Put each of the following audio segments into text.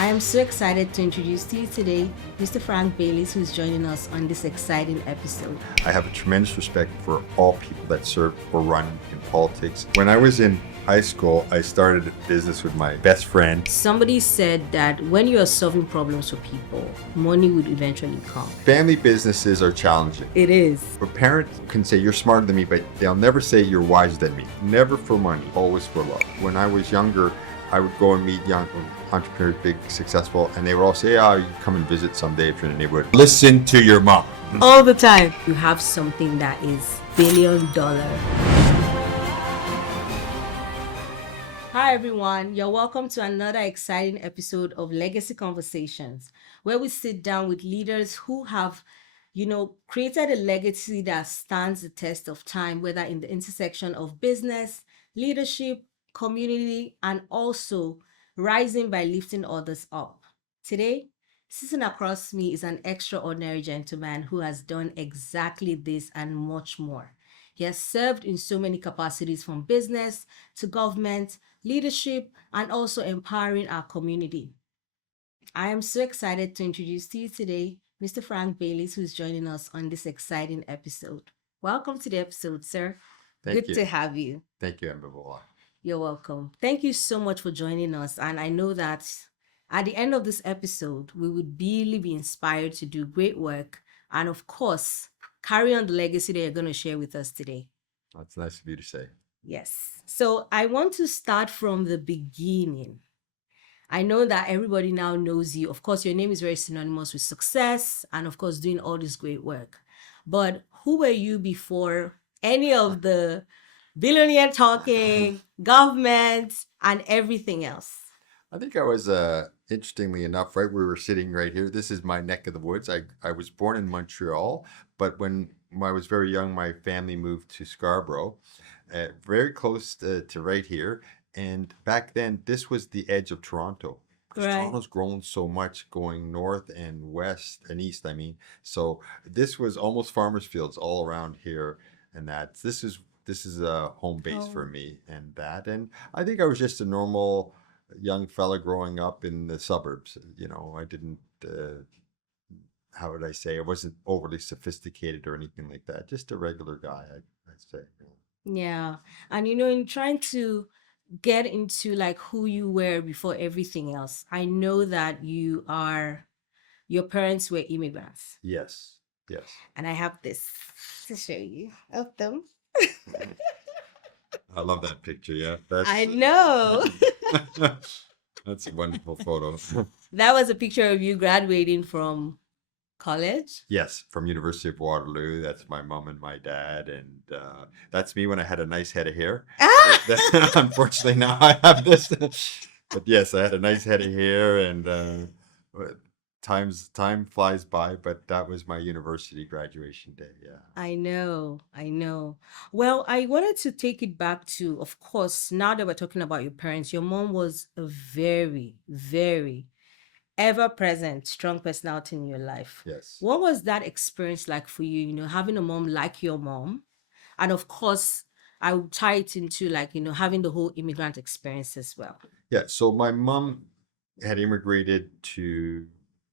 I am so excited to introduce to you today Mr. Frank Baylis, who's joining us on this exciting episode. I have a tremendous respect for all people that serve or run in politics. When I was in high school, I started a business with my best friend. Somebody said that when you are solving problems for people, money would eventually come. Family businesses are challenging. It is. A parent can say, you're smarter than me, but they'll never say you're wiser than me. Never for money, always for love. When I was younger, I would go and meet young entrepreneurs, big, successful, and they would all say, you come and visit someday if you're in the neighborhood. Listen to your mom. All the time. You have something that is $1 billion. Hi everyone, you're welcome to another exciting episode of Legacy Conversations, where we sit down with leaders who have, created a legacy that stands the test of time, whether in the intersection of business, leadership, community, and also rising by lifting others up. Today, sitting across me is an extraordinary gentleman who has done exactly this and much more. He has served in so many capacities, from business to government, leadership, and also empowering our community. I am so excited to introduce to you today Mr. Frank Baylis, who's joining us on this exciting episode. Welcome to the episode, sir. Thank Good to have you. Thank you, Abimbola. You're welcome. Thank you so much for joining us. And I know that at the end of this episode, we would really be inspired to do great work and, of course, carry on the legacy that you're going to share with us today. That's nice of you to say. Yes. So I want to start from the beginning. I know that everybody now knows you. Of course, your name is very synonymous with success and, of course, doing all this great work. But who were you before any of the billionaire talking, government, and everything else? I think I was, interestingly enough, right, we were sitting right here. This is my neck of the woods. I was born in Montreal, but when I was very young, my family moved to Scarborough, very close to right here. And back then, this was the edge of Toronto. Because Right. Toronto's grown so much going north and west and east, So this was almost farmers' fields all around here and that. This is a home base for me and that. And I think I was just a normal young fella growing up in the suburbs. I didn't, how would I say, I wasn't overly sophisticated or anything like that. Just a regular guy, I'd say. Yeah. And in trying to get into like who you were before everything else, I know that your parents were immigrants. Yes. Yes. And I have this to show you of them. I love that picture. Yeah. I know. That's a wonderful photo. That was a picture of you graduating from college. Yes, from University of Waterloo. That's my mom and my dad, and that's me when I had a nice head of hair. Unfortunately, now I have this. But yes, I had a nice head of hair, and time flies by. But that was my university graduation day. Yeah. I know. Well, I wanted to take it back to, of course, now that we're talking about your parents, your mom was a very, very ever-present, strong personality in your life. Yes. What was that experience like for you, having a mom like your mom? And of course, I would tie it into like, having the whole immigrant experience as well. Yeah. So my mom had immigrated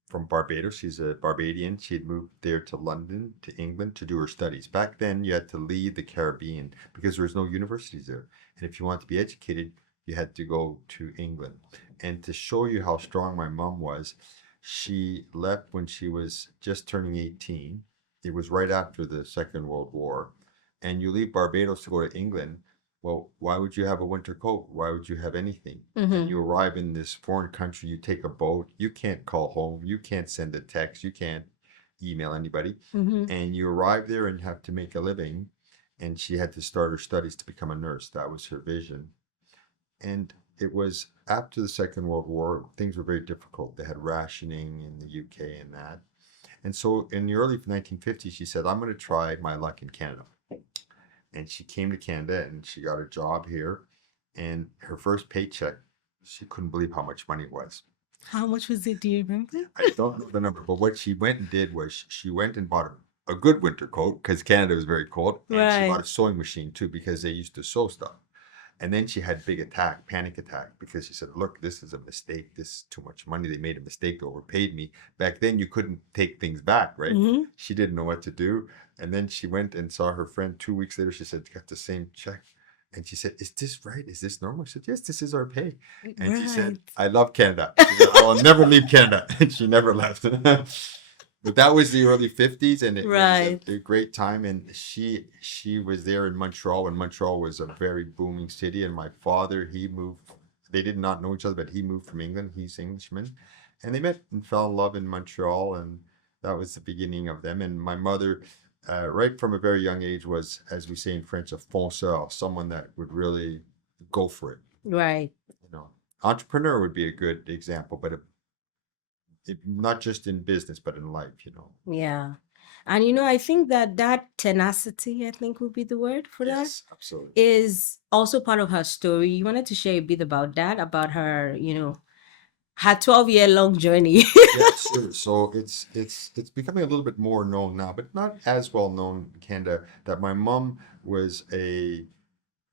from Barbados. She's a Barbadian. She had moved there to London, to England, to do her studies. Back then, you had to leave the Caribbean because there was no universities there. And if you wanted to be educated, you had to go to England. And to show you how strong my mom was, she left when she was just turning 18. It was right after the Second World War. And you leave Barbados to go to England. Well, why would you have a winter coat? Why would you have anything? And you arrive in this foreign country, you take a boat, you can't call home, you can't send a text, you can't email anybody. And you arrive there and have to make a living. And she had to start her studies to become a nurse. That was her vision. And it was after the Second World War, things were very difficult. They had rationing in the UK and that. And so in the early 1950s, she said, I'm going to try my luck in Canada. And she came to Canada and she got a job here. And her first paycheck, she couldn't believe how much money it was. How much was it? Do you remember? I don't know the number, but what she went and did was she went and bought a good winter coat because Canada was very cold. And she bought a sewing machine too because they used to sew stuff. And then she had panic attack, because she said, look, this is a mistake. This is too much money. They made a mistake. They overpaid me. Back then, you couldn't take things back, right? Mm-hmm. She didn't know what to do. And then she went and saw her friend 2 weeks later. She said, got the same check. And she said, is this right? Is this normal? I said, yes, this is our pay. And she said, Right. I love Canada. She said, I will never leave Canada. And she never left. But that was the early 50s, and it was Right. a great time. And she was there in Montreal when Montreal was a very booming city. And my father, he moved. They did not know each other, but he moved from England. He's Englishman, and they met and fell in love in Montreal, and that was the beginning of them. And my mother, right from a very young age, was, as we say in French, a fonceur, someone that would really go for it. Right. You know, entrepreneur would be a good example, but not just in business, but in life. Yeah. And I think that tenacity, I think would be the word for that, Yes, absolutely. is also part of her story. You wanted to share a bit about that, about her, her 12-year-long journey. Yeah, sure. So it's becoming a little bit more known now, but not as well known in Canada, that my mom was a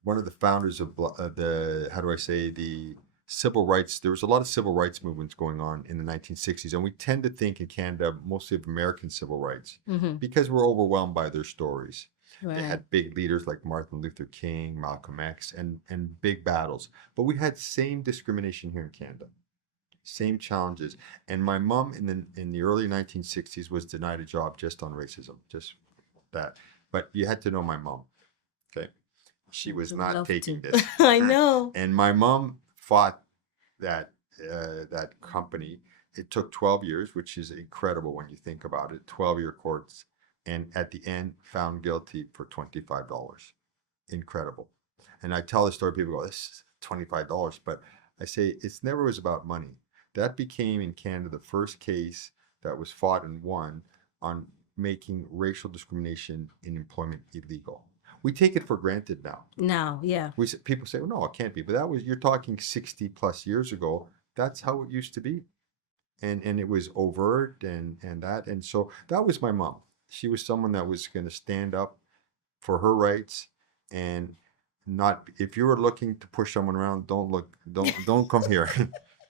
one of the founders of the, how do I say, the civil rights. There was a lot of civil rights movements going on in the 1960s, and we tend to think in Canada mostly of American civil rights Mm-hmm. because we're overwhelmed by their stories. They Right. had big leaders like Martin Luther King, Malcolm X, and big battles. But we had same discrimination here in Canada, same challenges. And my mom in the early 1960s was denied a job just on racism, just that. But you had to know my mom, okay? She was Would not love taking to. this. I know. And my mom fought that that company. It took 12 years, which is incredible when you think about it. 12-year courts, and at the end found guilty for $25. Incredible. And I tell the story, people go, this is $25, but I say it's never was about money. That became in Canada the first case that was fought and won on making racial discrimination in employment illegal. We take it for granted now. Now, yeah. People say, well, no, it can't be. But that was, you're talking 60 plus years ago. That's how it used to be. And it was overt and that. And so that was my mom. She was someone that was going to stand up for her rights, and not, if you were looking to push someone around, don't come here.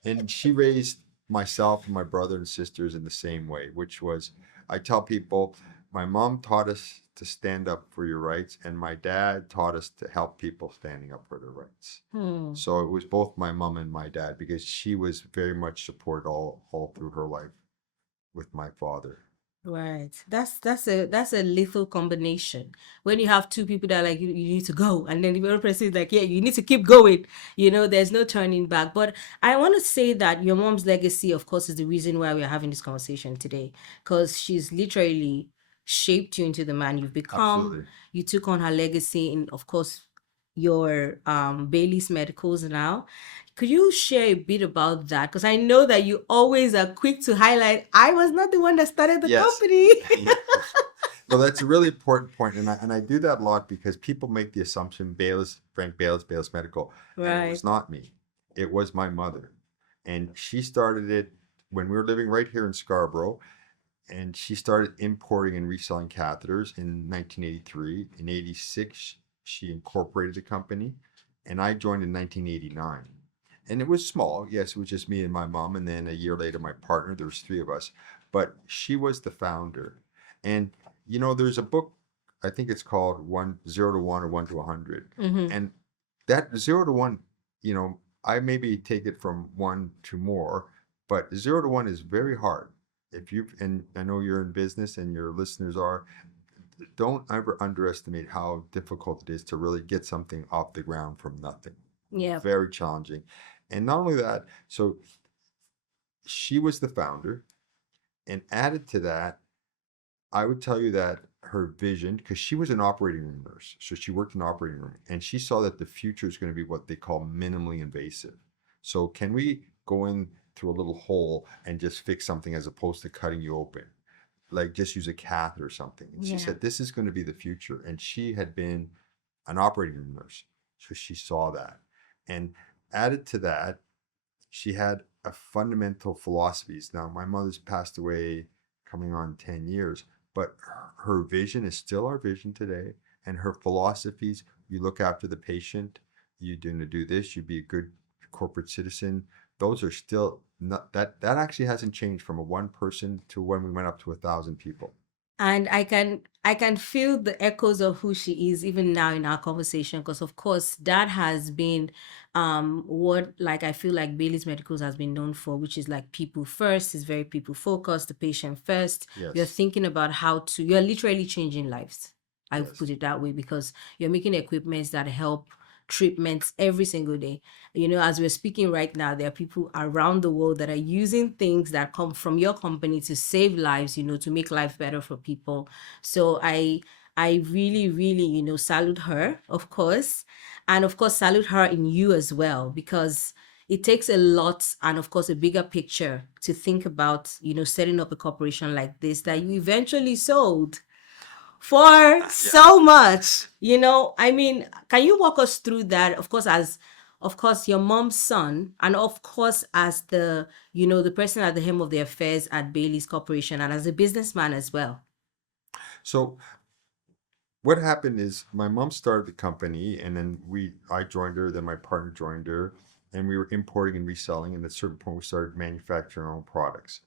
And she raised myself and my brother and sisters in the same way, which was, I tell people, my mom taught us to stand up for your rights, and my dad taught us to help people standing up for their rights. Hmm. So it was both my mom and my dad, because she was very much supported all through her life with my father. Right. That's a lethal combination. When you have two people that are like, you need to go, and then the other person is like, yeah, you need to keep going. There's no turning back. But I want to say that your mom's legacy, of course, is the reason why we're having this conversation today, because she's literally shaped you into the man you've become. Absolutely. You took on her legacy in, of course, your Bailey's medicals now. Could you share a bit about that? Because I know that you always are quick to highlight, I was not the one that started the Yes. company. Yes. Well, that's a really important point, and I do that a lot, because people make the assumption Frank Baylis Medical, and it Right. was not me. It was my mother, and she started it when we were living right here in Scarborough, and she started importing and reselling catheters in 1983. In 86, she incorporated the company, and I joined in 1989. And it was small. Yes, it was just me and my mom, and then a year later, my partner. There was three of us, but she was the founder. And there's a book, I think it's called 0 to 1 or 1 to 100, Mm-hmm. and that 0 to 1, I maybe take it from 1 to more, but 0 to 1 is very hard. And I know you're in business and your listeners are, don't ever underestimate how difficult it is to really get something off the ground from nothing. Yeah. Very challenging. And not only that, so she was the founder, and added to that, I would tell you that her vision, because she was an operating room nurse, so she worked in an operating room, and she saw that the future is going to be what they call minimally invasive. So can we go in through a little hole and just fix something, as opposed to cutting you open? Like, just use a catheter or something. And she Yeah. said, this is going to be the future. And she had been an operating room nurse, so she saw that. And added to that, she had a fundamental philosophies. Now, my mother's passed away coming on 10 years, but her vision is still our vision today. And her philosophies, you look after the patient, you're going to do this, you'd be a good corporate citizen. Those are still not that actually hasn't changed from a one person to when we went up to 1,000 people. And I can feel the echoes of who she is even now in our conversation, because of course that has been what, like, I feel like Bailey's Medicals has been known for, which is like people first, is very people focused, the patient first. You're Yes, thinking about how to, you're literally changing lives. I would put yes. it that way, because you're making equipments that help treatments every single day. As we're speaking right now, there are people around the world that are using things that come from your company to save lives, to make life better for people. So I really, really, salute her, of course. And of course, salute her in you as well, because it takes a lot, and of course a bigger picture to think about, setting up a corporation like this that you eventually sold for Yeah. so much. I mean, can you walk us through that, of course, as of course your mom's son, and of course as the person at the helm of the affairs at Bailey's Corporation, and as a businessman as well? So what happened is my mom started the company, and then I joined her, then my partner joined her, and we were importing and reselling, and at a certain point we started manufacturing our own products.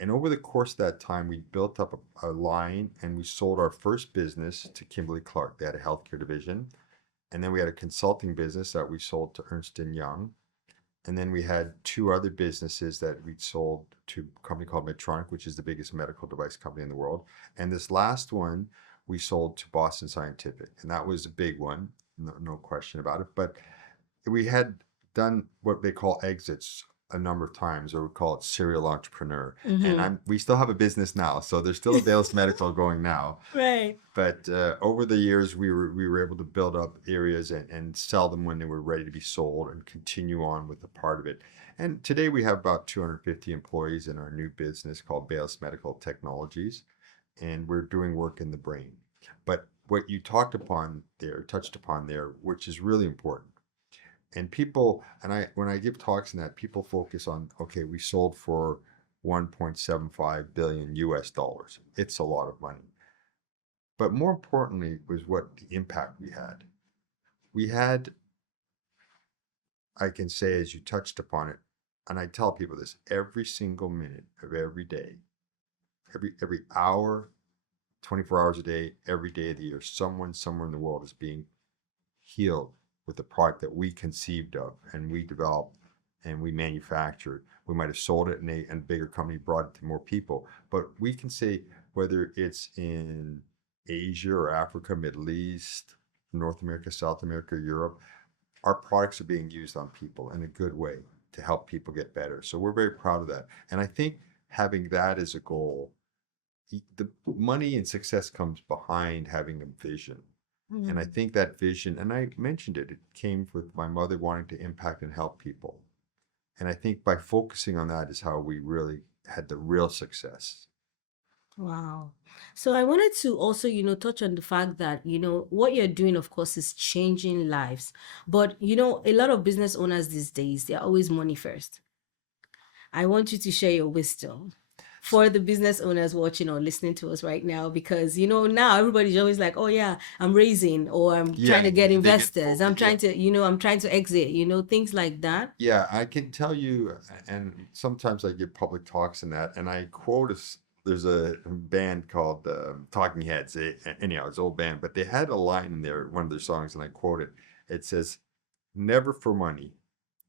And over the course of that time, we built up a line, and we sold our first business to Kimberly Clark. They had a healthcare division. And then we had a consulting business that we sold to Ernst& and Young. And then we had two other businesses that we sold to a company called Medtronic, which is the biggest medical device company in the world. And this last one we sold to Boston Scientific, and that was a big one, no question about it. But we had done what they call exits a number of times, or we call it serial entrepreneur. And Mm-hmm. we still have a business now, so there's still a Bayless Medical going now. Right. But over the years, we were able to build up areas and sell them when they were ready to be sold, and continue on with a part of it. And today we have about 250 employees in our new business called Bayless Medical Technologies, and we're doing work in the brain. But what you touched upon there, which is really important, and when I give talks in that, people focus on, okay, we sold for 1.75 billion US dollars. It's a lot of money. But more importantly was what the impact we had. We had, I can say, as you touched upon it, and I tell people this every single minute of every day, every hour, 24 hours a day, every day of the year, someone somewhere in the world is being healed with the product that we conceived of and we developed and we manufactured. We might have sold it, and a bigger company brought it to more people. But we can say, whether it's in Asia or Africa, Middle East, North America, South America, Europe, our products are being used on people in a good way to help people get better. So we're very proud of that. And I think having that as a goal, the money and success comes behind having a vision. And I Mm. think that vision, and I mentioned it came with my mother wanting to impact and help people. And I think by focusing on that is how we really had the real success. Wow. So I wanted to also, touch on the fact that, what you're doing, of course, is changing lives. But, a lot of business owners these days, they're always money first. I want you to share your wisdom for the business owners watching or listening to us right now, because, now everybody's always like, oh, yeah, I'm raising, or I'm Yeah, trying to get they get investors. I'm focused. Yeah. trying to, I'm trying to exit, things like that. Yeah, I can tell you, and sometimes I give public talks in that, and I quote there's a band called Talking Heads. Anyhow, it's an old band, but they had a line in there, one of their songs, and I quote it. It says, "Never for money,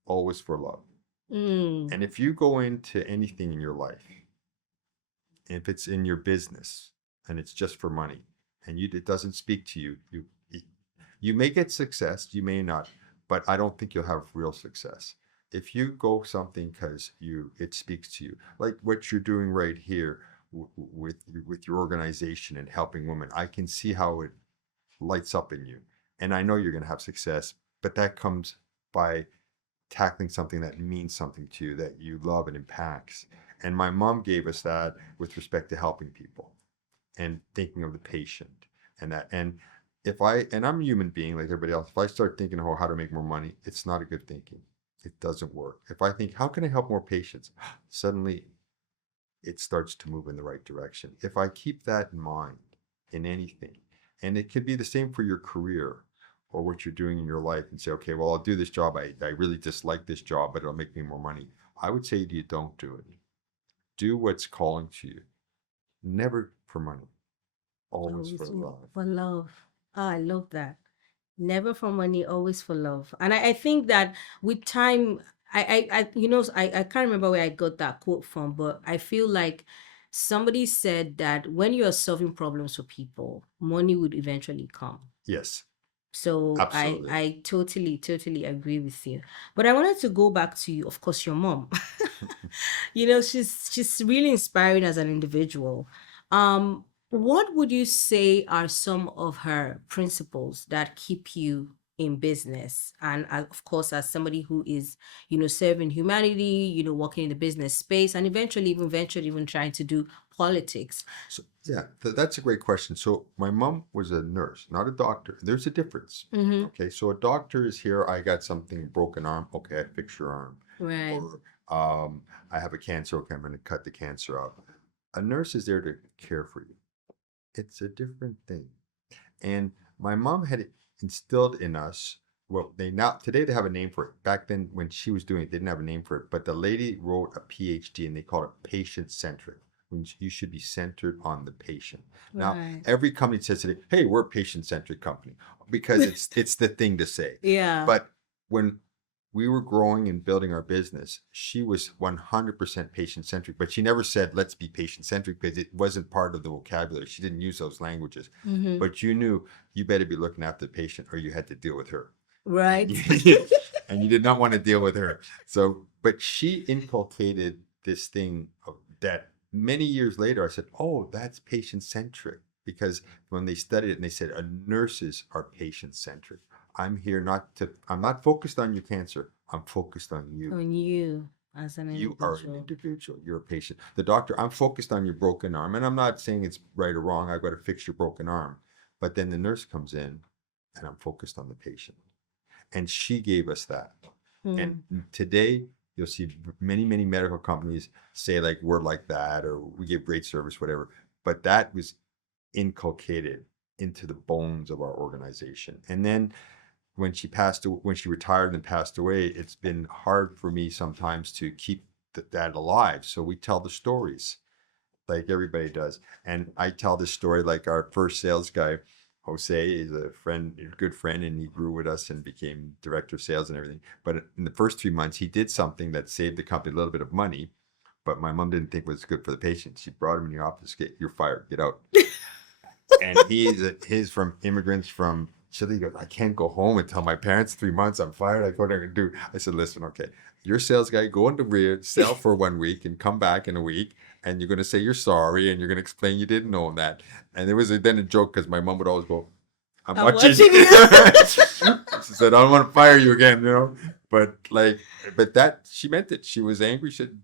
always for love." Mm, And if you go into anything in your life, if it's in your business and it's just for money, and it doesn't speak to you, you may get success, you may not, but I don't think you'll have real success. If you go something because it speaks to you, like what you're doing right here with your organization and helping women, I can see how it lights up in you, and I know you're going to have success. But that comes by tackling something that means something to you, that you love and impacts. And my mom gave us that with respect to helping people and thinking of the patient, and that. And I'm a human being like everybody else. If I start thinking, oh, how to make more money, it's not a good thinking. It doesn't work. If I think, how can I help more patients? Suddenly it starts to move in the right direction. If I keep that in mind in anything, and it could be the same for your career or what you're doing in your life and say, okay, well, I'll do this job. I really dislike this job, but it'll make me more money. I would say to you, don't do it. Do what's calling to you. Never for money, always for Always love. for love. Oh, I love that. Never for money, always for love. And I think that with time, I can't remember where I got that quote from, but I feel like somebody said that when you are solving problems for people, money would eventually come. Yes, So I absolutely. I totally totally agree with you. But I wanted to go back to you, of course, your mom. She's really inspiring as an individual. What would you say are some of her principles that keep you in business? And of course, as somebody who is, serving humanity, working in the business space, and eventually even ventured even trying to do politics. So yeah, that's a great question. So my mom was a nurse, not a doctor. There's a difference. Mm-hmm. Okay, so a doctor is here. I got something broken arm. Okay, I fix your arm. Right. Or I have a cancer. Okay, I'm going to cut the cancer out. A nurse is there to care for you. It's a different thing. And my mom had instilled in us. Well, they now today they have a name for it. Back then, when she was doing it, they didn't have a name for it. But the lady wrote a PhD, and they called it patient centric. When you should be centered on the patient. Now, Right. every company says today, "Hey, we're a patient centric company," because it's the thing to say. Yeah. But when we were growing and building our business, she was 100% patient centric, but she never said, let's be patient centric, because it wasn't part of the vocabulary. She didn't use those languages. Mm-hmm. But you knew you better be looking after the patient or you had to deal with her. Right. And you did not want to deal with her. So, but she inculcated this thing of that many years later. I said, oh, that's patient centric. Because when they studied it and they said, nurses are patient centric. I'm not focused on your cancer. I'm focused on you. On you as an You are an individual. individual. You're a patient. The doctor, I'm focused on your broken arm. And I'm not saying it's right or wrong. I've got to fix your broken arm. But then the nurse comes in and I'm focused on the patient. And she gave us that. And today, you'll see many, many medical companies say, like, we're like that, or we give great service, whatever. But that was inculcated into the bones of our organization. And then when she retired and passed away, it's been hard for me sometimes to keep that alive. So we tell the stories like everybody does. And I tell this story like our first sales guy, Jose, is a friend, a good friend, and he grew with us and became director of sales and everything. But in the first 3 months, he did something that saved the company a little bit of money, but my mom didn't think was good for the patient. She brought him in the office, you're fired, get out. And he's from immigrants from Chile. He goes, I can't go home and tell my parents 3 months I'm fired. Like, what am I going to do? I said, listen, okay, you're a sales guy, go into rear, sell for 1 week and come back in a week. And you're going to say you're sorry and you're going to explain you didn't know that. And there was then a joke because my mom would always go, I'm watching. watching you. She said, I don't want to fire you again, But that she meant it. She was angry. She said,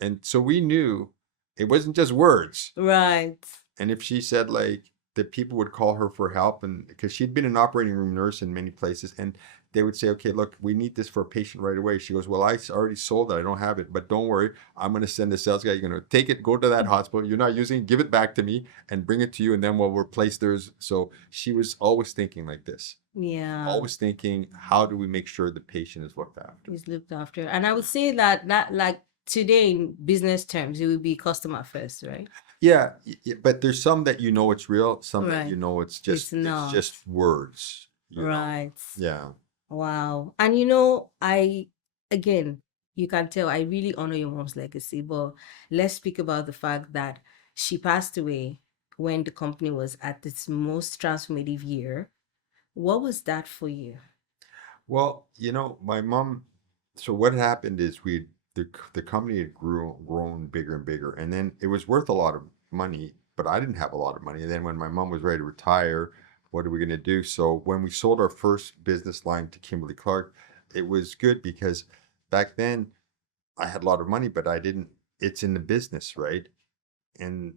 and so we knew it wasn't just words. Right. And if she said like that people would call her for help, and because she'd been an operating room nurse in many places, and they would say, okay, look, we need this for a patient right away. She goes, well, I already sold it. I don't have it, but don't worry. I'm going to send the sales guy. You're going to take it, go to that hospital. You're not using it, give it back to me and bring it to you. And then we'll replace theirs. So she was always thinking like this. Yeah. Always thinking, how do we make sure the patient is looked after? Is looked after. And I would say that like today in business terms, it would be customer first, right? Yeah, but there's some that it's real, some that Right. it's just It's not. it's just words. Right. Yeah. Wow. And again, you can tell I really honor your mom's legacy, but let's speak about the fact that she passed away when the company was at its most transformative year. What was that for you? Well, my mom. So what happened is the company had grown bigger and bigger, and then it was worth a lot of money, but I didn't have a lot of money. And then when my mom was ready to retire, what are we going to do? So when we sold our first business line to Kimberly Clark, it was good because back then I had a lot of money, but I didn't. It's in the business, right? And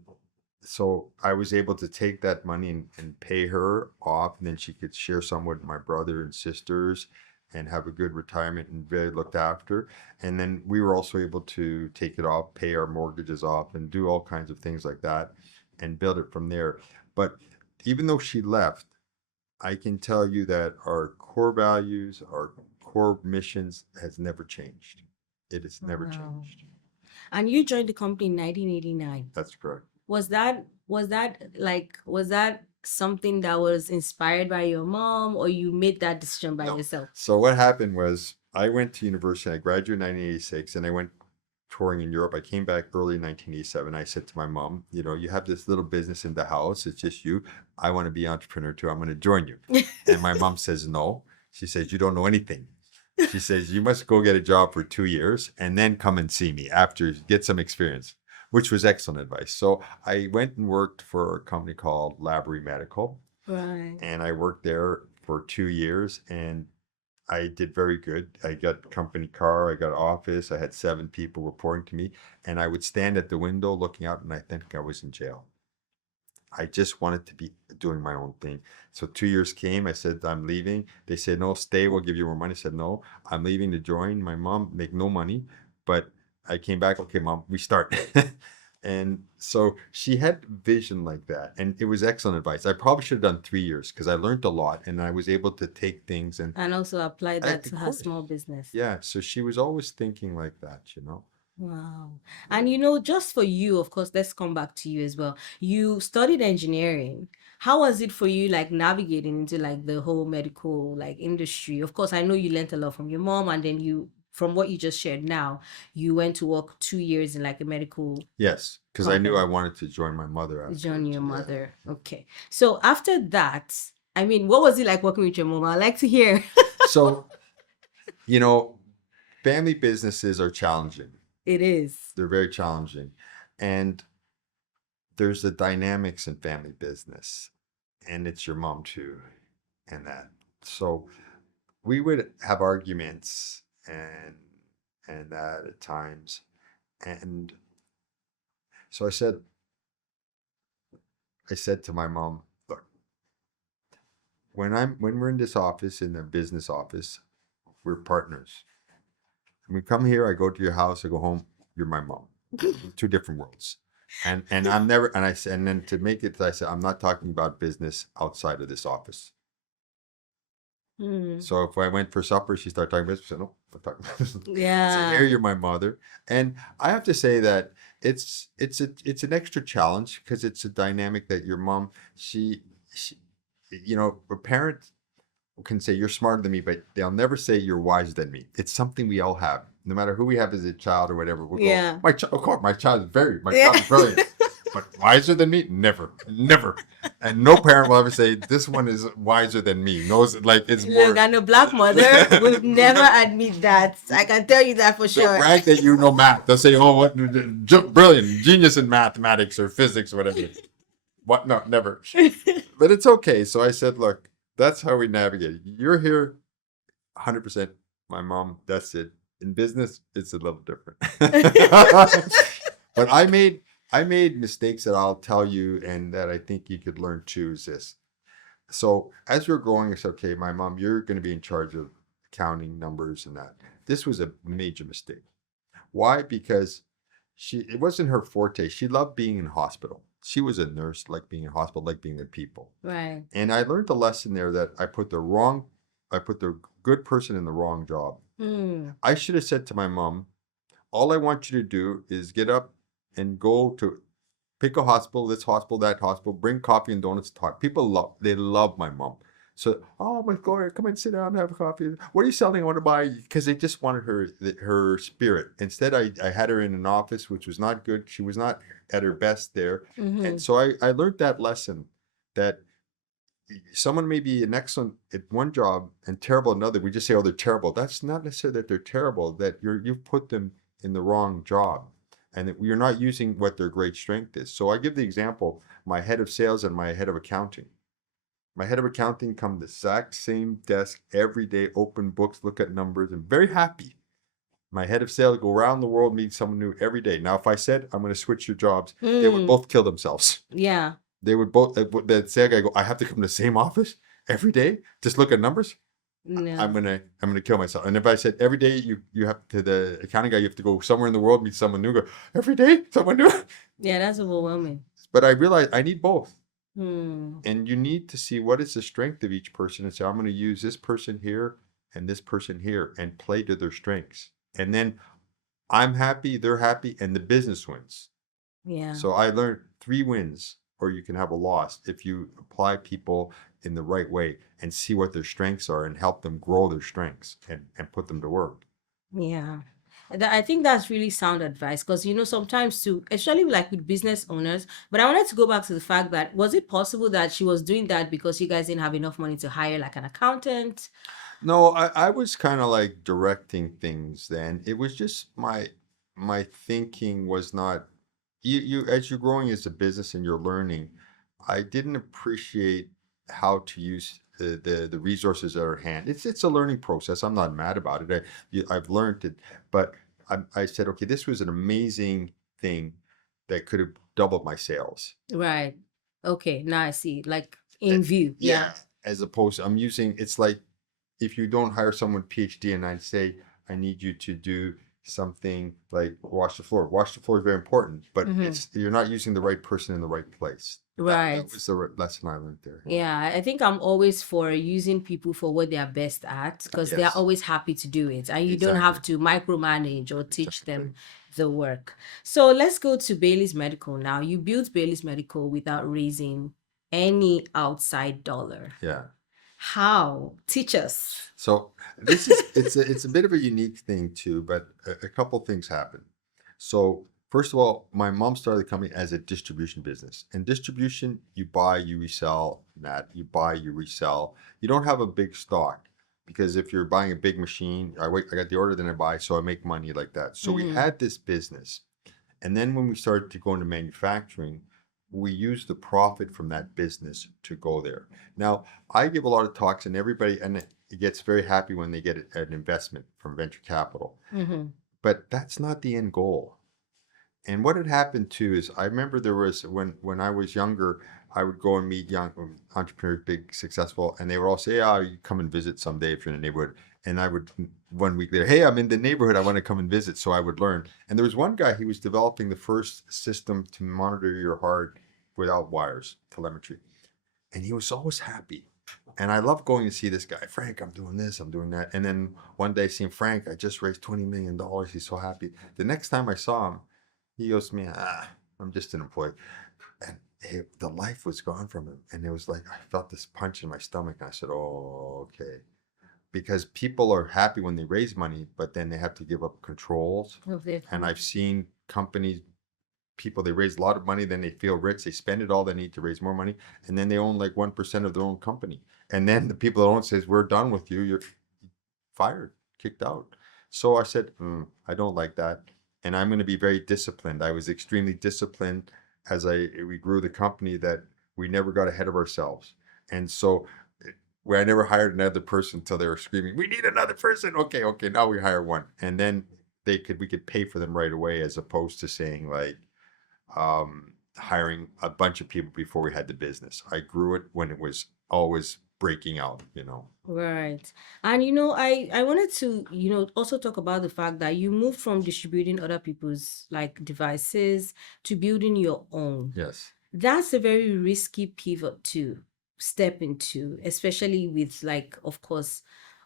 so I was able to take that money and pay her off, and then she could share some with my brother and sisters and have a good retirement and very looked after. And then we were also able to take it off, pay our mortgages off, and do all kinds of things like that and build it from there. But even though she left, I can tell you that our core values, our core missions has never changed. It has never Wow. changed. And you joined the company in 1989. That's correct. Was that something that was inspired by your mom, or you made that decision by No. yourself? So what happened was I went to university. I graduated in 1986, and I went touring in Europe. I came back early 1987. I said to my mom, you have this little business in the house. It's just you. I want to be an entrepreneur too. I'm going to join you. And my mom says no. She says, you don't know anything. She says, you must go get a job for 2 years and then come and see me after, get some experience, which was excellent advice. So I went and worked for a company called Labrie Medical, Right. and I worked there for 2 years, and I did very good. I got company car, I got office, I had 7 people reporting to me, and I would stand at the window looking out, and I think I was in jail. I just wanted to be doing my own thing. So 2 years came. I said, I'm leaving. They said, no, stay. We'll give you more money. I said, no, I'm leaving to join. My mom make no money, but I came back. Okay, mom, we start. And so she had vision like that. And it was excellent advice. I probably should have done 3 years because I learned a lot, and I was able to take things and And also apply that of to her course. small business. Yeah. So she was always thinking like that. Wow. And just for you, of course, let's come back to you as well. You studied engineering. How was it for you, like navigating into like the whole medical like industry? Of course, I know you learned a lot from your mom, and then from what you just shared now, you went to work 2 years in like a medical Yes, because I knew I company. wanted to join my mother Join afterwards. your Yeah. mother. Okay. So after that, I mean, what was it like working with your mom? I'd like to hear. So, you know, family businesses are challenging. It is. They're very challenging. And there's the dynamics in family business. And it's your mom too, and that. So we would have arguments and that at times. And so I said to my mom, look, when we're in this office, in the business office, we're partners. When we come here, I go to your house, I go home, you're my mom. Two different worlds. And I'm never, and I said, and then to make it, I said, I'm not talking about business outside of this office. Hmm. So if I went for supper, she started talking business. I said, no, I'm talking business. So Yeah. here you're my mother. And I have to say that it's an extra challenge because it's a dynamic that your mom, she a parent can say you're smarter than me, but they'll never say you're wiser than me. It's something we all have. No matter who we have as a child or whatever, we'll Yeah. go, of course, my child is Yeah. brilliant. But wiser than me? Never. Never. And no parent will ever say, this one is wiser than me. Knows like it's more. Look, and a black mother would never admit that. I can tell you that for They'll sure. brag that you know math. They'll say, oh, what brilliant, genius in mathematics or physics or whatever. What? No, never. But it's okay. So I said, look, that's how we navigate. You're here 100%. My mom, that's it. In business, it's a little different. But I made mistakes that I'll tell you and that I think you could learn too is this. So as we're growing, I said, okay, my mom, you're going to be in charge of accounting numbers and that. This was a major mistake. Why? Because it wasn't her forte. She loved being in hospital. She was a nurse, like being in hospital, like being with people. Right. And I learned the lesson there that I put the good person in the wrong job. I should have said to my mom, all I want you to do is get up and go to pick a hospital, this hospital, that hospital, bring coffee and donuts, talk. They love my mom. So, oh my Gloria, come and sit down and have coffee. What are you selling? I want to buy, because they just wanted her spirit. Instead, I had her in an office, which was not good. She was not at her best there. And so I learned that lesson that someone may be an excellent at one job and terrible at another. We just say, oh, they're terrible. That's not necessarily that they're terrible, that you've put them in the wrong job and that you're not using what their great strength is. So I give the example, my head of sales and my head of accounting. My head of accounting come the exact same desk every day, open books, look at numbers, and very happy. My head of sales go around the world, meet someone new every day. Now, if I said, I'm going to switch your jobs, they would both kill themselves. Yeah. They would both, the sales guy go, I have to come to the same office every day, just look at numbers. No. I'm gonna kill myself. And if I said every day you have to the accounting guy, you have to go somewhere in the world, meet someone new, go every day, someone new. Yeah, that's overwhelming. But I realized I need both. Hmm. And you need to see what is the strength of each person and say, I'm going to use this person here and this person here and play to their strengths. And then I'm happy, they're happy, and the business wins. Yeah. So I learned 3 wins, or you can have a loss if you apply people in the right way and see what their strengths are and help them grow their strengths and put them to work. Yeah. I think that's really sound advice because, sometimes too, especially like with business owners. But I wanted to go back to the fact that was it possible that she was doing that because you guys didn't have enough money to hire like an accountant? No, I was kind of like directing things then. It was just my thinking was not you as you're growing as a business and you're learning, I didn't appreciate how to use the resources at our hand. It's a learning process. I'm not mad about it. I've learned it, but I said, okay, this was an amazing thing that could have doubled my sales. Right. Okay. Now I see. Like Eh, in view. Yeah. Yeah, as opposed to I'm using it's like if you don't hire someone PhD and I say I need you to do something like wash the floor. Wash the floor is very important, but Mm-hmm. it's you're not using the right person in the right place. That Right. was the lesson I learned there. Yeah, I think I'm always for using people for what they are best at because they are Yes, always happy to do it. And you don't exactly, have to micromanage or teach exactly. them the work. So let's go to Bailey's Medical now. You built Bailey's Medical without raising any outside dollar. Yeah. How? Teach us. So this is it's a bit of a unique thing too, but a couple things happen. So first of all, my mom started the company as a distribution business. And distribution, you buy, you resell, that you buy, you resell. You don't have a big stock because if you're buying a big machine, I wait, I got the order, then I buy, so I make money like that. So we Mm-hmm. had this business. And then when we started to go into manufacturing, we used the profit from that business to go there. Now, I give a lot of talks, and everybody and it gets very happy when they get an investment from venture capital. Mm-hmm. But that's not the end goal. And what had happened too is I remember there was when I was younger, I would go and meet young entrepreneurs, big successful, and they would all say, "Oh, you come and visit someday if you're in the neighborhood." And I would 1 week later, "Hey, I'm in the neighborhood. I want to come and visit." So I would learn. And there was one guy, he was developing the first system to monitor your heart without wires, telemetry, and he was always happy. And I love going to see this guy, Frank. I'm doing this, I'm doing that. And then one day, seeing Frank, I just raised $20 million. He's so happy. The next time I saw him, he goes to me, I'm just an employee. And the life was gone from him. And it was like, I felt this punch in my stomach. And I said, oh, okay. Because people are happy when they raise money, but then they have to give up controls. And I've seen companies, people, they raise a lot of money, then they feel rich, they spend it all they need to raise more money. And then they own like 1% of their own company. And then the people that own it says, we're done with you. You're fired, kicked out. So I said, I don't like that. And I'm going to be very disciplined. I was extremely disciplined as we grew the company that we never got ahead of ourselves. And so where I never hired another person until they were screaming, we need another person. Okay, now we hire one. And then we could pay for them right away as opposed to saying like hiring a bunch of people before we had the business. I grew it when it was always breaking out. Right. And I wanted to, also talk about the fact that you moved from distributing other people's like devices to building your own. Yes. That's a very risky pivot to step into, especially with like, of course,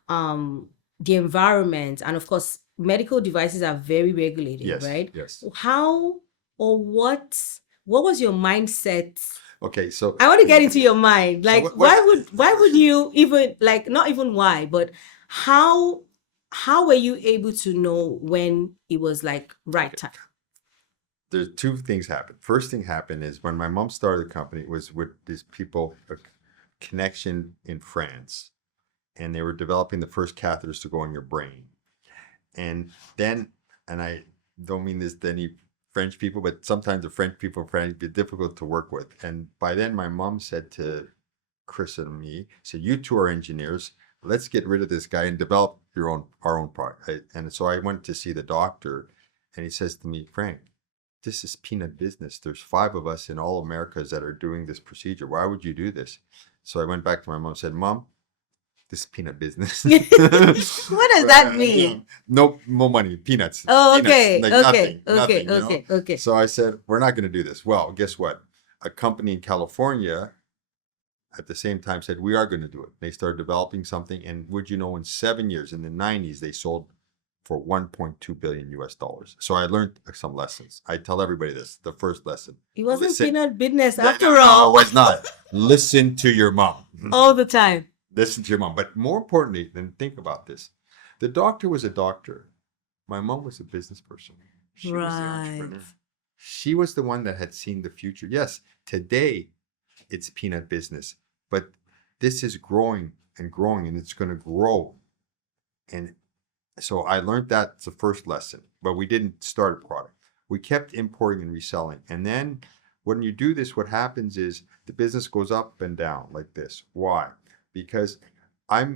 the environment and of course medical devices are very regulated, Yes. right? Yes. How or what was your mindset? Okay, so I want to get into your mind. So Like, why would you even like not even why, but how were you able to know when it was like right time? there's 2 things happened. First thing happened is when my mom started the company, it was with these people, a connection in France, and they were developing the first catheters to go in your brain. And then, and I don't mean this to any French people, but sometimes the French people in France be difficult to work with. And by then, my mom said to Chris and me, said, "You two are engineers. Let's get rid of this guy and develop our own product." And so I went to see the doctor, and he says to me, "Frank, this is peanut business. There's 5 of us in all Americas that are doing this procedure. Why would you do this?" So I went back to my mom and said, "Mom, this is peanut business." What does that mean? No more money, peanuts. Oh, Peanuts, okay, like okay, nothing, okay. So I said, "We're not going to do this." Well, guess what? A company in California at the same time said, we are going to do it. They started developing something. And would you know, in 7 years, in the 90s, they sold for 1.2 billion US dollars. So I learned some lessons. I tell everybody this, the first lesson. It wasn't Listen, peanut business no, after no, all. it was not. Listen to your mom. All the time. Listen to your mom. But more importantly, then think about this. The doctor was a doctor. My mom was a business person. She was the entrepreneur. She was the one that had seen the future. Yes, today it's peanut business, but this is growing and growing, and it's going to grow. And so I learned that's the first lesson, but we didn't start a product. We kept importing and reselling. And then when you do this, what happens is the business goes up and down like this. Why? Because I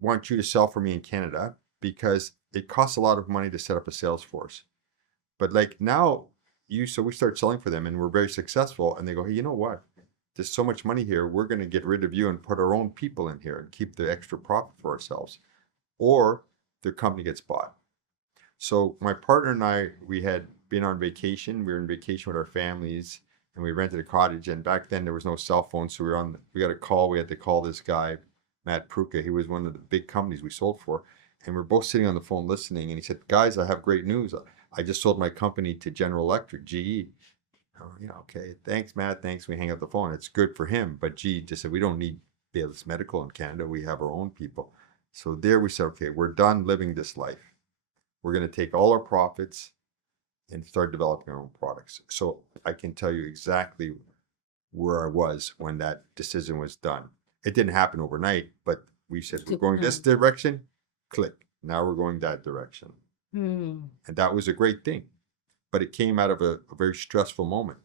want you to sell for me in Canada because it costs a lot of money to set up a sales force. But like now, so we start selling for them and we're very successful. And they go, hey, you know what? There's so much money here. We're going to get rid of you and put our own people in here and keep the extra profit for ourselves. Or their company gets bought. So my partner and I, we had been on vacation. We were on vacation with our families and we rented a cottage. And back then there was no cell phone. So we got a call. We had to call this guy, Matt Pruka. He was one of the big companies we sold for. And we're both sitting on the phone listening. And he said, guys, I have great news. I just sold my company to General Electric, GE. Oh, yeah, okay. Thanks, Matt. Thanks. We hang up the phone. It's good for him. But GE just said, we don't need Baylis Medical in Canada. We have our own people. So there we said, okay, we're done living this life. We're going to take all our profits and start developing our own products. So I can tell you exactly where I was when that decision was done. It didn't happen overnight, but we said, we're going this direction, click. Now we're going that direction. And that was a great thing. But it came out of a very stressful moment.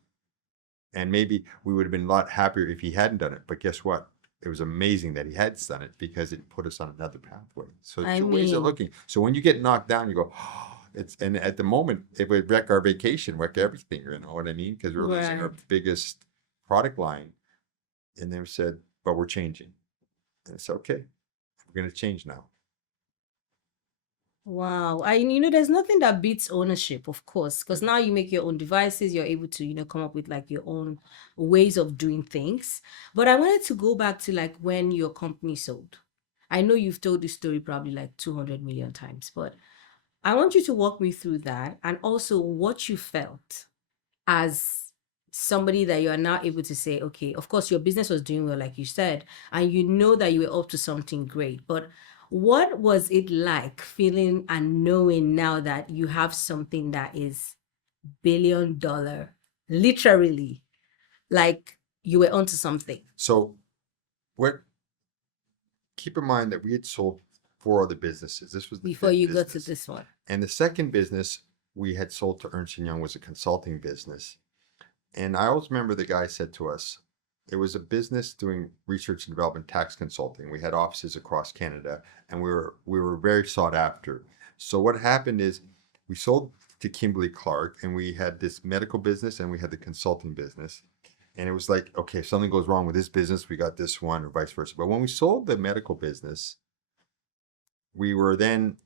And maybe we would have been a lot happier if he hadn't done it. But guess what? It was amazing that he had done it because it put us on another pathway. So two ways of looking. So when you get knocked down, you go, oh, and at the moment, it would wreck our vacation, wreck everything, you know what I mean? Because we're losing our biggest product line. And they said, but we're changing. And it's okay. We're going to change now. Wow. There's nothing that beats ownership, of course, because now you make your own devices, you're able to, come up with like your own ways of doing things. But I wanted to go back to like when your company sold. I know you've told this story probably like 200 million times, but I want you to walk me through that and also what you felt as somebody that you are now able to say, okay, of course, your business was doing well, like you said, and you know that you were up to something great, but what was it like feeling and knowing now that you have something that is $1 billion, literally, like you were onto something? So keep in mind that we had sold 4 other businesses. This was the before you business. got to this one. And the second business we had sold to Ernst & Young was a consulting business. And I always remember the guy said to us, it was a business doing research and development tax consulting. We had offices across Canada and we were very sought after. So what happened is we sold to Kimberly Clark and we had this medical business and we had the consulting business. And it was like, okay, if something goes wrong with this business, we got this one or vice versa. But when we sold the medical business, we were then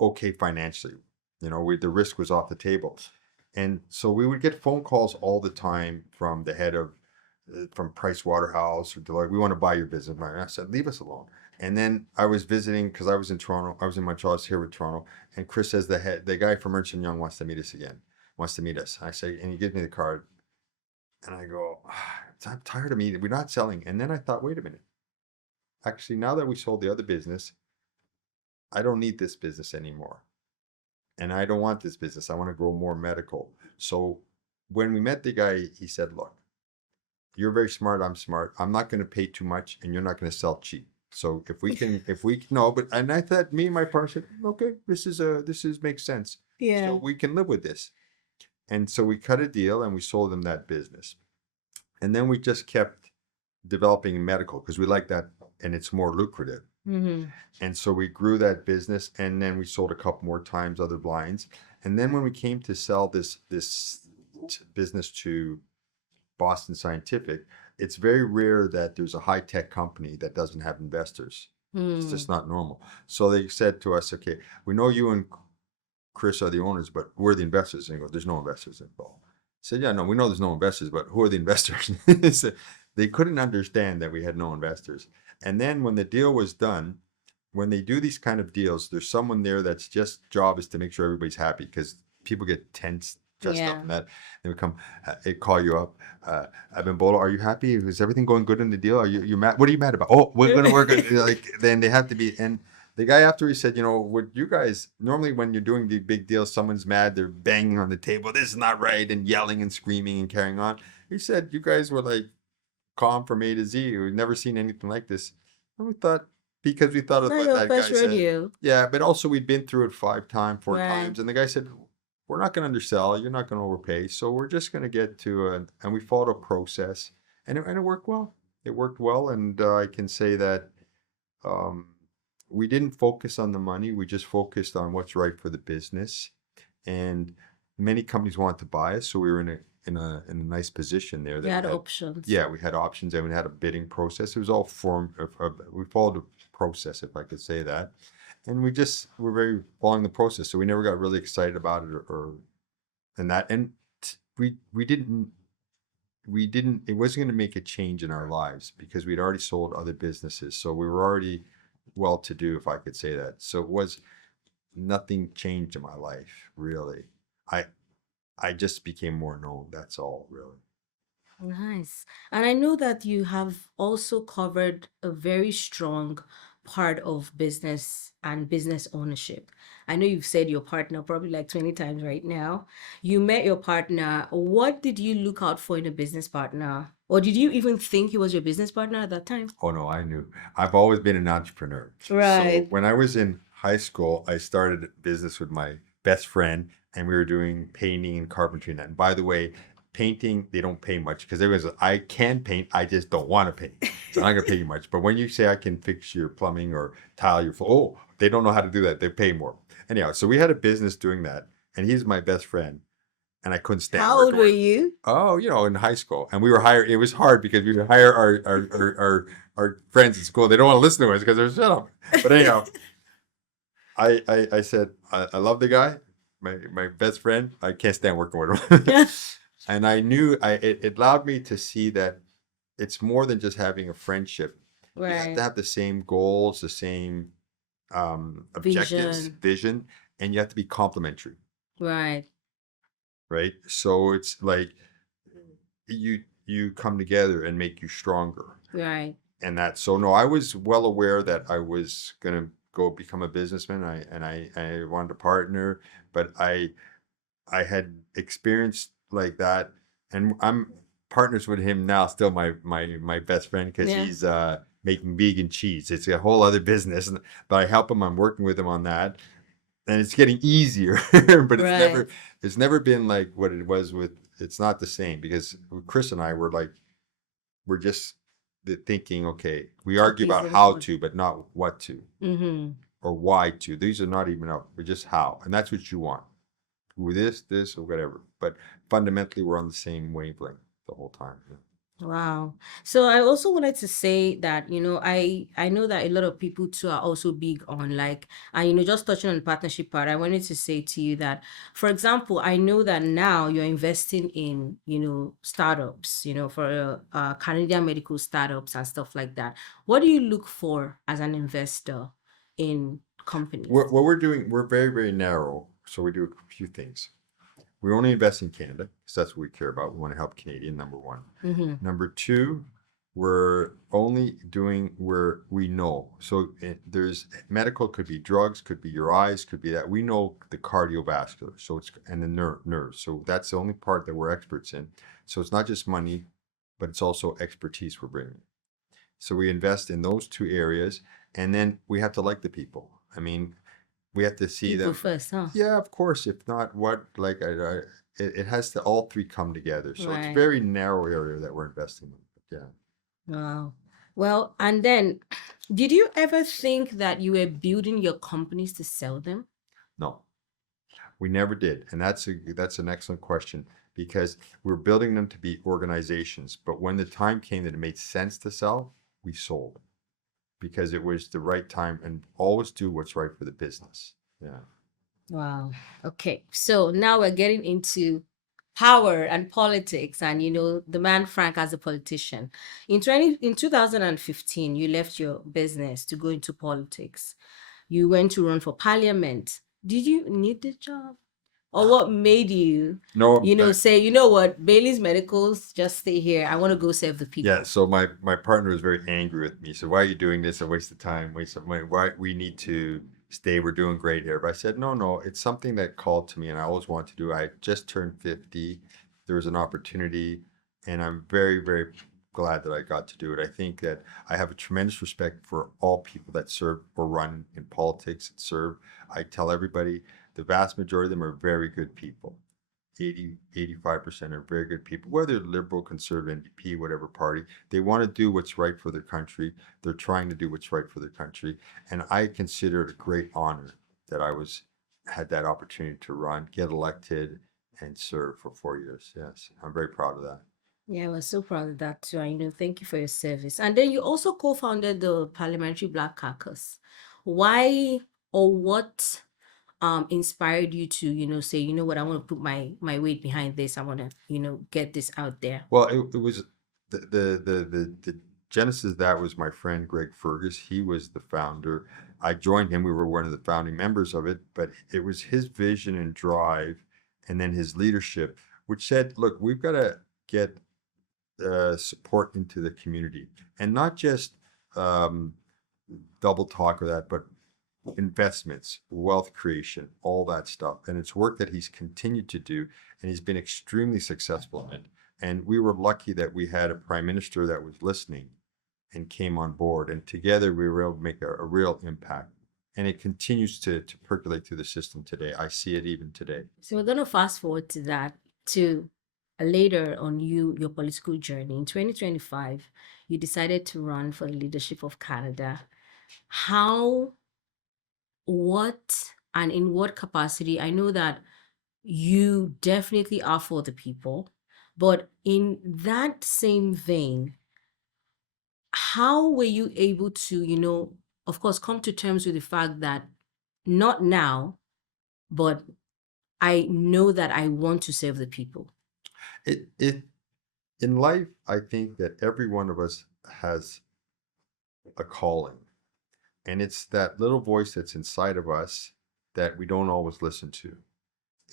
okay financially. The risk was off the table. And so we would get phone calls all the time from the head of, from Price Waterhouse or Deloitte, we want to buy your business. And I said, leave us alone. And then I was visiting, because I was in Toronto, I was in Montreal, I was here with Toronto. And Chris says, the guy from Ernst & Young wants to meet us again, wants to meet us. I say, and he gives me the card. And I go, I'm tired of meeting, we're not selling. And then I thought, wait a minute. Actually, now that we sold the other business, I don't need this business anymore. And I don't want this business. I want to grow more medical. So when we met the guy, he said, look, you're very smart. I'm smart. I'm not going to pay too much and you're not going to sell cheap. So and I thought, me and my partner said, okay, this makes sense. Yeah. So we can live with this. And so we cut a deal and we sold them that business. And then we just kept developing medical because we like that and it's more lucrative. Mm-hmm. And so we grew that business and then we sold a couple more times other blinds. And then when we came to sell this business to Boston Scientific, it's very rare that there's a high-tech company that doesn't have investors. It's just not normal. So they said to us, okay, we know you and Chris are the owners, but we're the investors. And he goes, there's no investors involved. I said, yeah, no, we know there's no investors, but who are the investors? they couldn't understand that we had no investors. And then when the deal was done, when they do these kind of deals, there's someone there that's just job is to make sure everybody's happy because people get tense, stressed up, Yeah. and that they would come, they call you up. Abimbola, are you happy? Is everything going good in the deal? Are you mad? What are you mad about? Oh, we're gonna work. Like then they have to be. And the guy after he said, would you guys normally when you're doing the big deals, someone's mad, they're banging on the table. This is not right, and yelling and screaming and carrying on. He said you guys were like calm from A to Z. We've never seen anything like this. And we thought, because we thought of Not what your that guy first said. rodeo. Yeah, but also we'd been through it 5 times, four Right. times. And the guy said, we're not going to undersell. You're not going to overpay. So we're just going to get to and we followed a process. And it worked well. It worked well. And I can say that um, we didn't focus on the money. We just focused on what's right for the business. And many companies wanted to buy us. So we were in a nice position there You that had we had. options. Yeah, we had options and we had a bidding process. It was all formed we followed a process, if I could say that. And we just were very following the process. So we never got really excited about it or and that. And we didn't it wasn't going to make a change in our lives because we'd already sold other businesses. So we were already well to do, if I could say that. So it was nothing changed in my life, really. I I just became more known. That's all, really. Nice. And I know that you have also covered a very strong part of business and business ownership. I know you've said your partner probably like 20 times right now. You met your partner. What did you look out for in a business partner? Or did you even think he was your business partner at that time? Oh no, I knew. I've always been an entrepreneur. So Right. when I was in high school, I started a business with my best friend, and we were doing painting and carpentry and that. And by the way, painting, they don't pay much because everyone's like, I can paint, I just don't want to paint. So I'm not gonna pay you much. But when you say I can fix your plumbing or tile your floor, oh, they don't know how to do that. They pay more. Anyhow, so we had a business doing that, and he's my best friend, and I couldn't stand How old working were with him. you? Oh, in high school, and we were hired. It was hard because we would hire our friends in school. They don't want to listen to us because they're shut up. But anyhow, I said I love the guy, my best friend. I can't stand working with him, and I knew it allowed me to see that it's more than just having a friendship. You have to Right. have the same goals, the same objectives, Vision. vision, and you have to be complementary, Right. right? So it's like you come together and make you stronger. Right. And that so no, I was well aware that I was gonna go become a businessman. I wanted to partner, but I had experienced like that, and I'm partners with him now. Still my best friend because Yeah. he's making vegan cheese. It's a whole other business, but I help him. I'm working with him on that, and it's getting easier. But Right. it's never been like what it was with. It's not the same because Chris and I were like we're just thinking, okay, we Two argue peas about in a how pod. to, but not what to Mm-hmm. or why to. These are not even up. We're just how, and that's what you want. With this, or whatever. But fundamentally, we're on the same wavelength the whole time. Wow. So I also wanted to say that, I know that a lot of people too are also big on like, and just touching on the partnership part, I wanted to say to you that, for example, I know that now you're investing in, startups, for Canadian medical startups and stuff like that. What do you look for as an investor in companies? What we're doing, we're very, very narrow. So we do a few things. We only invest in Canada because that's what we care about. We want to help Canadian, number one. Mm-hmm. Number two, we're only doing where we know. So there's medical, could be drugs, could be your eyes, could be that. We know the cardiovascular, so it's and the nerves. So that's the only part that we're experts in. So it's not just money, but it's also expertise we're bringing. So we invest in those two areas, and then we have to like the people. I mean, we have to see People them. first, huh? Yeah, of course. If not, what like it has to all three come together. So it's a Right. very narrow area that we're investing in. Yeah. Wow. Well, and then did you ever think that you were building your companies to sell them? No, we never did, and that's an excellent question because we're building them to be organizations. But when the time came that it made sense to sell, we sold because it was the right time, and always do what's right for the business. Yeah. Wow. Okay. So now we're getting into power and politics, and the man Frank as a politician. In 2015, you left your business to go into politics. You went to run for parliament. Did you need the job? Or what made you, No, say, you know what, Bailey's Medicals, just stay here. I want to go serve the people. yeah. So my partner was very angry with me. So why are you doing this? A waste of time, waste of money. Why we need to stay? We're doing great here. But I said, no, no. It's something that called to me, and I always wanted to do. I just turned 50. There was an opportunity, and I'm very, very glad that I got to do it. I think that I have a tremendous respect for all people that serve or run in politics and serve. I tell everybody the vast majority of them are very good people. 85% are very good people, whether liberal, conservative, NDP, whatever party. They want to do what's right for their country. They're trying to do what's right for their country. And I consider it a great honor that had that opportunity to run, get elected, and serve for 4 years. Yes, I'm very proud of that. Yeah, I was so proud of that too. And thank you for your service. And then you also co-founded the Parliamentary Black Caucus. Why or what inspired you to, say, you know what, I want to put my weight behind this. I want to, get this out there. Well, it was the genesis of that was my friend Greg Fergus. He was the founder. I joined him. We were one of the founding members of it, but it was his vision and drive, and then his leadership, which said, "Look, we've got to get support into the community, and not just um, double talk or that, but investments, wealth creation, all that stuff." And it's work that he's continued to do, and he's been extremely successful in it. And we were lucky that we had a prime minister that was listening and came on board, and together we were able to make a real impact. And it continues to percolate through the system today. I see it even today. So we're going to fast forward to that, to later on your political journey. In 2025, you decided to run for the leadership of Canada. How, what, and in what capacity? I know that you definitely are for the people, but in that same vein, how were you able to, of course, come to terms with the fact that not now, but I know that I want to serve the people? It in life, I think that every one of us has a calling, and it's that little voice that's inside of us that we don't always listen to.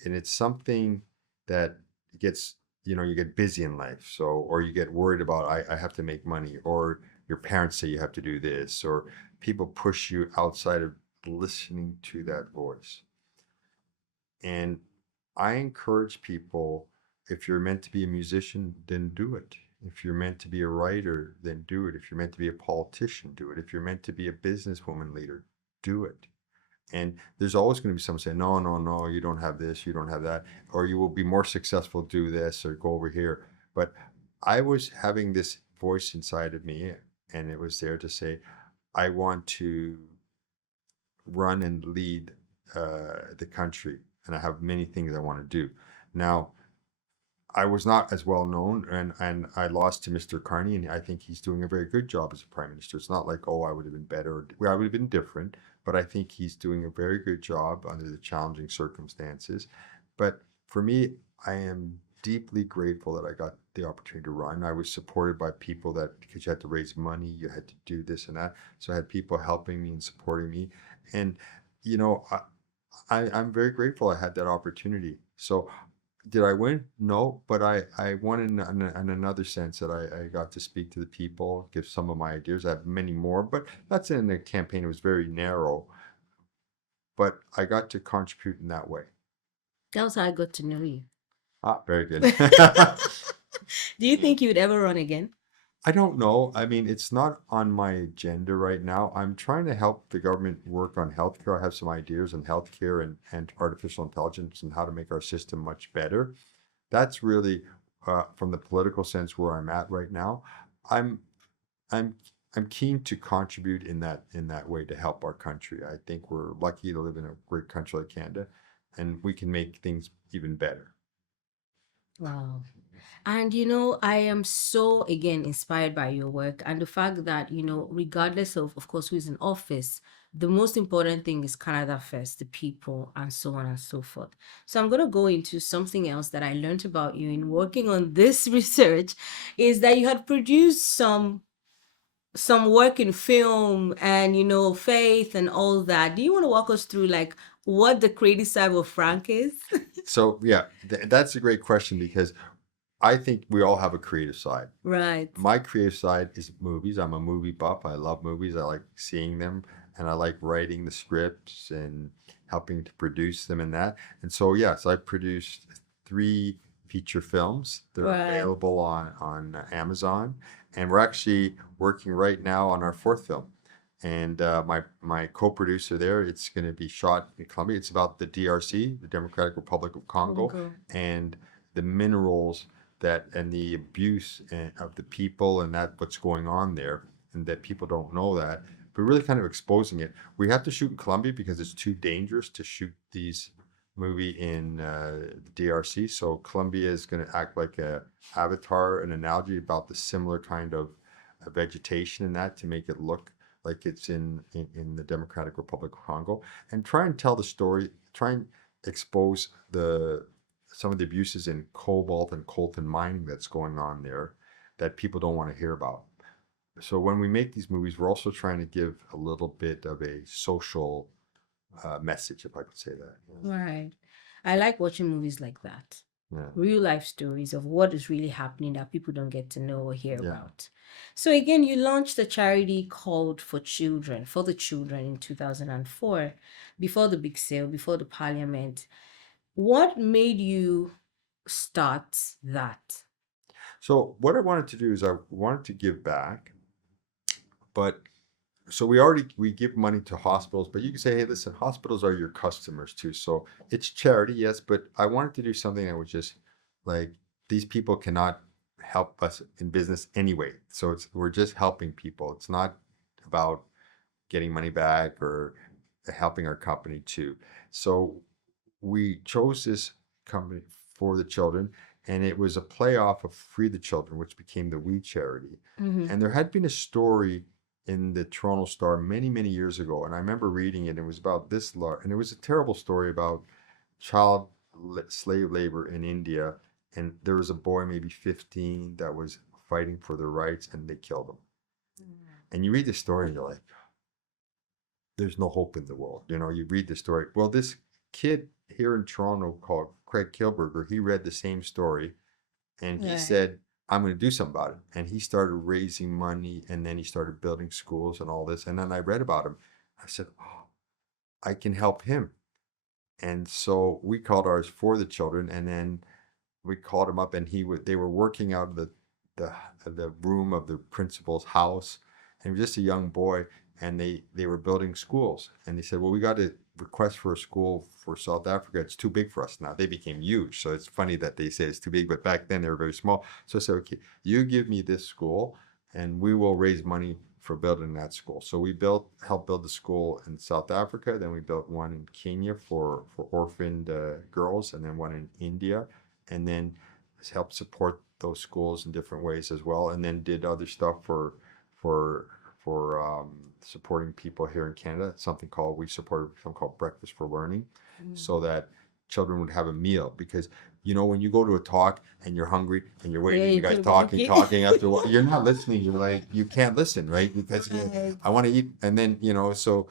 And it's something that gets, you get busy in life. So, or you get worried about, I have to make money, or your parents say you have to do this, or people push you outside of listening to that voice. And I encourage people, if you're meant to be a musician, then do it. If you're meant to be a writer, then do it. If you're meant to be a politician, do it. If you're meant to be a businesswoman leader, do it. And there's always going to be someone saying, no, no, no, you don't have this, you don't have that, or you will be more successful, do this, or go over here. But I was having this voice inside of me, and it was there to say, I want to run and lead the country, and I have many things I want to do. Now, I was not as well known, and I lost to Mr. Carney, and I think he's doing a very good job as a prime minister. It's not like, oh, I would have been better, or I would have been different, but I think he's doing a very good job under the challenging circumstances. But for me, I am deeply grateful that I got the opportunity to run. I was supported by people that, because you had to raise money, you had to do this and that. So I had people helping me and supporting me. And, you know, I'm very grateful I had that opportunity. So did I win? No, but I won in another sense that I got to speak to the people, give some of my ideas. I have many more, but that's in the campaign. It was very narrow, but I got to contribute in that way. That was how I got to know you. Ah, very good. Do you think you would ever run again? I don't know. I mean, it's not on my agenda right now. I'm trying to help the government work on healthcare. I have some ideas on healthcare and artificial intelligence and how to make our system much better. That's really from the political sense where I'm at right now. I'm I'm I'm keen to contribute in that way to help our country. I think we're lucky to live in a great country like Canada, and we can make things even better. Wow. And I am so again inspired by your work and the fact that, regardless of course, who's in office, the most important thing is Canada first, the people, and so on and so forth. So I'm going to go into something else that I learned about you in working on this research, is that you had produced some work in film and faith and all that. Do you want to walk us through like what the creative side of Frank is? So yeah, that's a great question because I think we all have a creative side. Right. My creative side is movies. I'm a movie buff. I love movies. I like seeing them, and I like writing the scripts and helping to produce them and that. And so yes, I produced 3 feature films. They're Right. available on Amazon, and we're actually working right now on our 4th film. And my co-producer there, it's going to be shot in Colombia. It's about the DRC, the Democratic Republic of Congo, Congo. and the minerals that and the abuse of the people and that what's going on there, and that people don't know that, but really kind of exposing it. We have to shoot in Colombia because it's too dangerous to shoot these movie in the DRC. So Colombia is going to act like a avatar, an analogy about the similar kind of vegetation and that, to make it look like it's in the Democratic Republic of Congo, and try and tell the story, try and expose some of the abuses in cobalt and coltan mining that's going on there that people don't want to hear about. So when we make these movies, we're also trying to give a little bit of a social message, if I could say that. Right. I like watching movies like that. Yeah. Real life stories of what is really happening that people don't get to know or hear Yeah. about. So again, you launched a charity called for the children in 2004, before the big sale, before the parliament. What made you start that? So what I wanted to do is I wanted to give back, but so we give money to hospitals, but you can say, hey, listen, hospitals are your customers too. So it's charity, yes, but I wanted to do something that was just like, these people cannot help us in business anyway. So we're just helping people. It's not about getting money back or helping our company too. So we chose this company for the children, and it was a playoff of Free the Children, which became the We Charity. Mm-hmm. And there had been a story in the Toronto Star many, many years ago, and I remember reading it. It was about this large, and it was a terrible story about child slave labor in India. And there was a boy, maybe 15, that was fighting for their rights, and they killed him. And you read the story, and you're like, there's no hope in the world. You read the story. Well, this kid here in Toronto called Craig Kilberger, he read the same story, and he Right. said, I'm going to do something about it. And he started raising money, and then he started building schools and all this. And then I read about him. I said, oh, I can help him. And so we called ours For the Children, and then we called him up, and they were working out of the room of the principal's house, and he was just a young boy, and they were building schools, and they said, well, we got a request for a school for South Africa. It's too big for us now. They became huge, so it's funny that they say it's too big, but back then they were very small. So I said, okay, you give me this school, and we will raise money for building that school. So we helped build the school in South Africa. Then we built one in Kenya for orphaned girls, and then one in India, and then helped support those schools in different ways as well, and then did other stuff for supporting people here in Canada. We supported something called Breakfast for Learning, so that children would have a meal. Because when you go to a talk and you're hungry and you're waiting, you you guys could've talking after a while, you're not listening. You're like, you can't listen, right? Because Right. I want to eat, and then so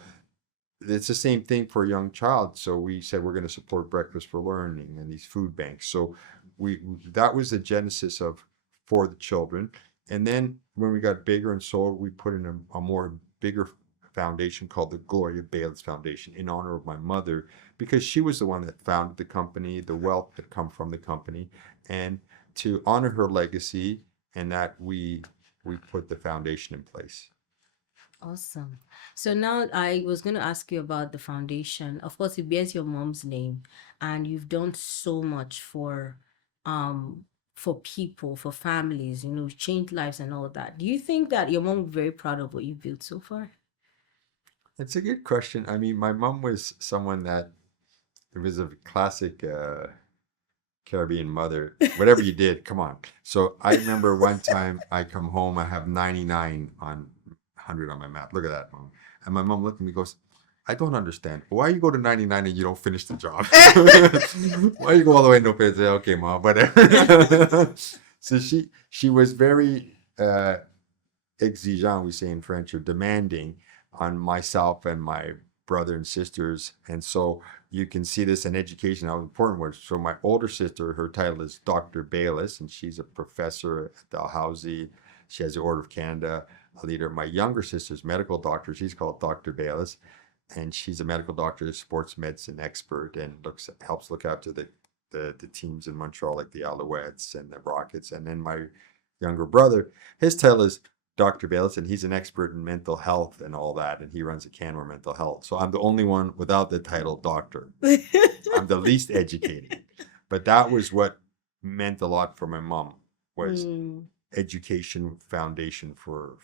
it's the same thing for a young child. So we said we're going to support Breakfast for Learning and these food banks. So that was the genesis of For the Children. And then when we got bigger and sold, we put in a more bigger foundation called the Gloria Baylis Foundation, in honor of my mother, because she was the one that founded the company. The wealth had come from the company, and to honor her legacy, and that we put the foundation in place. Awesome. So now I was going to ask you about the foundation. Of course, it bears your mom's name, and you've done so much for people, for families, changed lives and all that. Do you think that your mom is very proud of what you built so far? It's a good question. I mean, my mom was someone that it was a classic Caribbean mother. Whatever you did, come on. So I remember one time I come home, I have 99 on 100 on my map. Look at that, mom. And my mom looked at me and goes, I don't understand. Why you go to 99 and you don't finish the job? Why you go all the way and don't finish? Okay, mom, whatever. So she was very exigeant, we say in French, or demanding on myself and my brother and sisters. And so you can see this in education, how important it was. So my older sister, her title is Dr. Baylis, and she's a professor at Dalhousie. She has the Order of Canada, a leader. My younger sister's medical doctor, she's called Dr. Baylis, and she's a medical doctor, sports medicine expert, and helps look after the teams in Montreal, like the Alouettes and the Rockets. And then my younger brother, his title is Dr. Baylis, and he's an expert in mental health and all that, and he runs a Canmore Mental Health. So I'm the only one without the title doctor. I'm the least educated, but that was what meant a lot for my mom, was Mm, education foundation for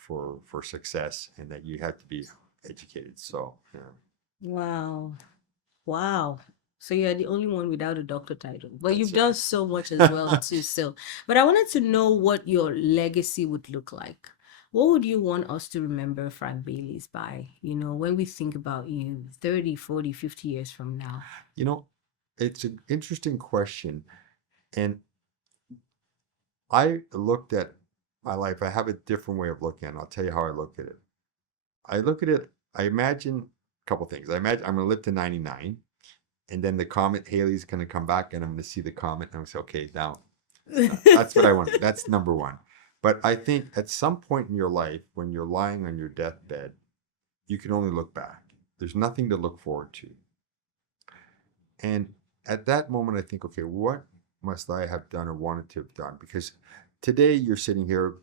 success, and that you had to be educated. So yeah. wow. Wow. So you're the only one without a doctor title. But you've That's done right. so much as well too. So, but I wanted to know what your legacy would look like. What would you want us to remember Frank Bailey's by, when we think about you 30, 40, 50 years from now? You know, it's an interesting question, and I looked at my life. I have a different way of looking at it. I'll tell you how I look at it. I look at it, I imagine a couple things. I imagine I'm going to live to 99, and then the comet Haley's going to come back, and I'm going to see the comet, and I'm going to say, okay, now that's what I want. That's number one. But I think at some point in your life, when you're lying on your deathbed, you can only look back. There's nothing to look forward to. And at that moment, I think, okay, what must I have done or wanted to have done? Because today you're sitting here,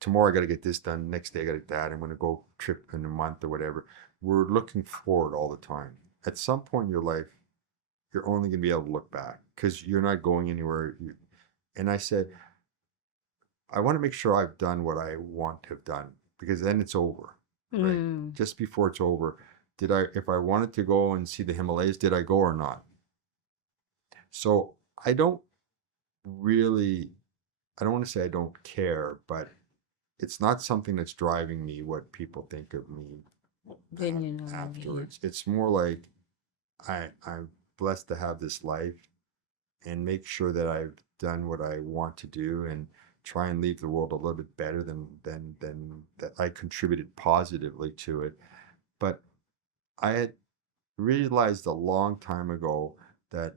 tomorrow I got to get this done, next day I got to get that, I'm going to go trip in a month or whatever. We're looking forward all the time. At some point in your life, you're only going to be able to look back because you're not going anywhere. And I said, I want to make sure I've done what I want to have done, because then it's over, right? Mm, Just before it's over, if I wanted to go and see the Himalayas, did I go or not? So I don't really, I don't want to say I don't care, but it's not something that's driving me what people think of me then you know, yeah. afterwards. It's more like I'm blessed to have this life and make sure that I've done what I want to do and try and leave the world a little bit better than that I contributed positively to it. But I had realized a long time ago that,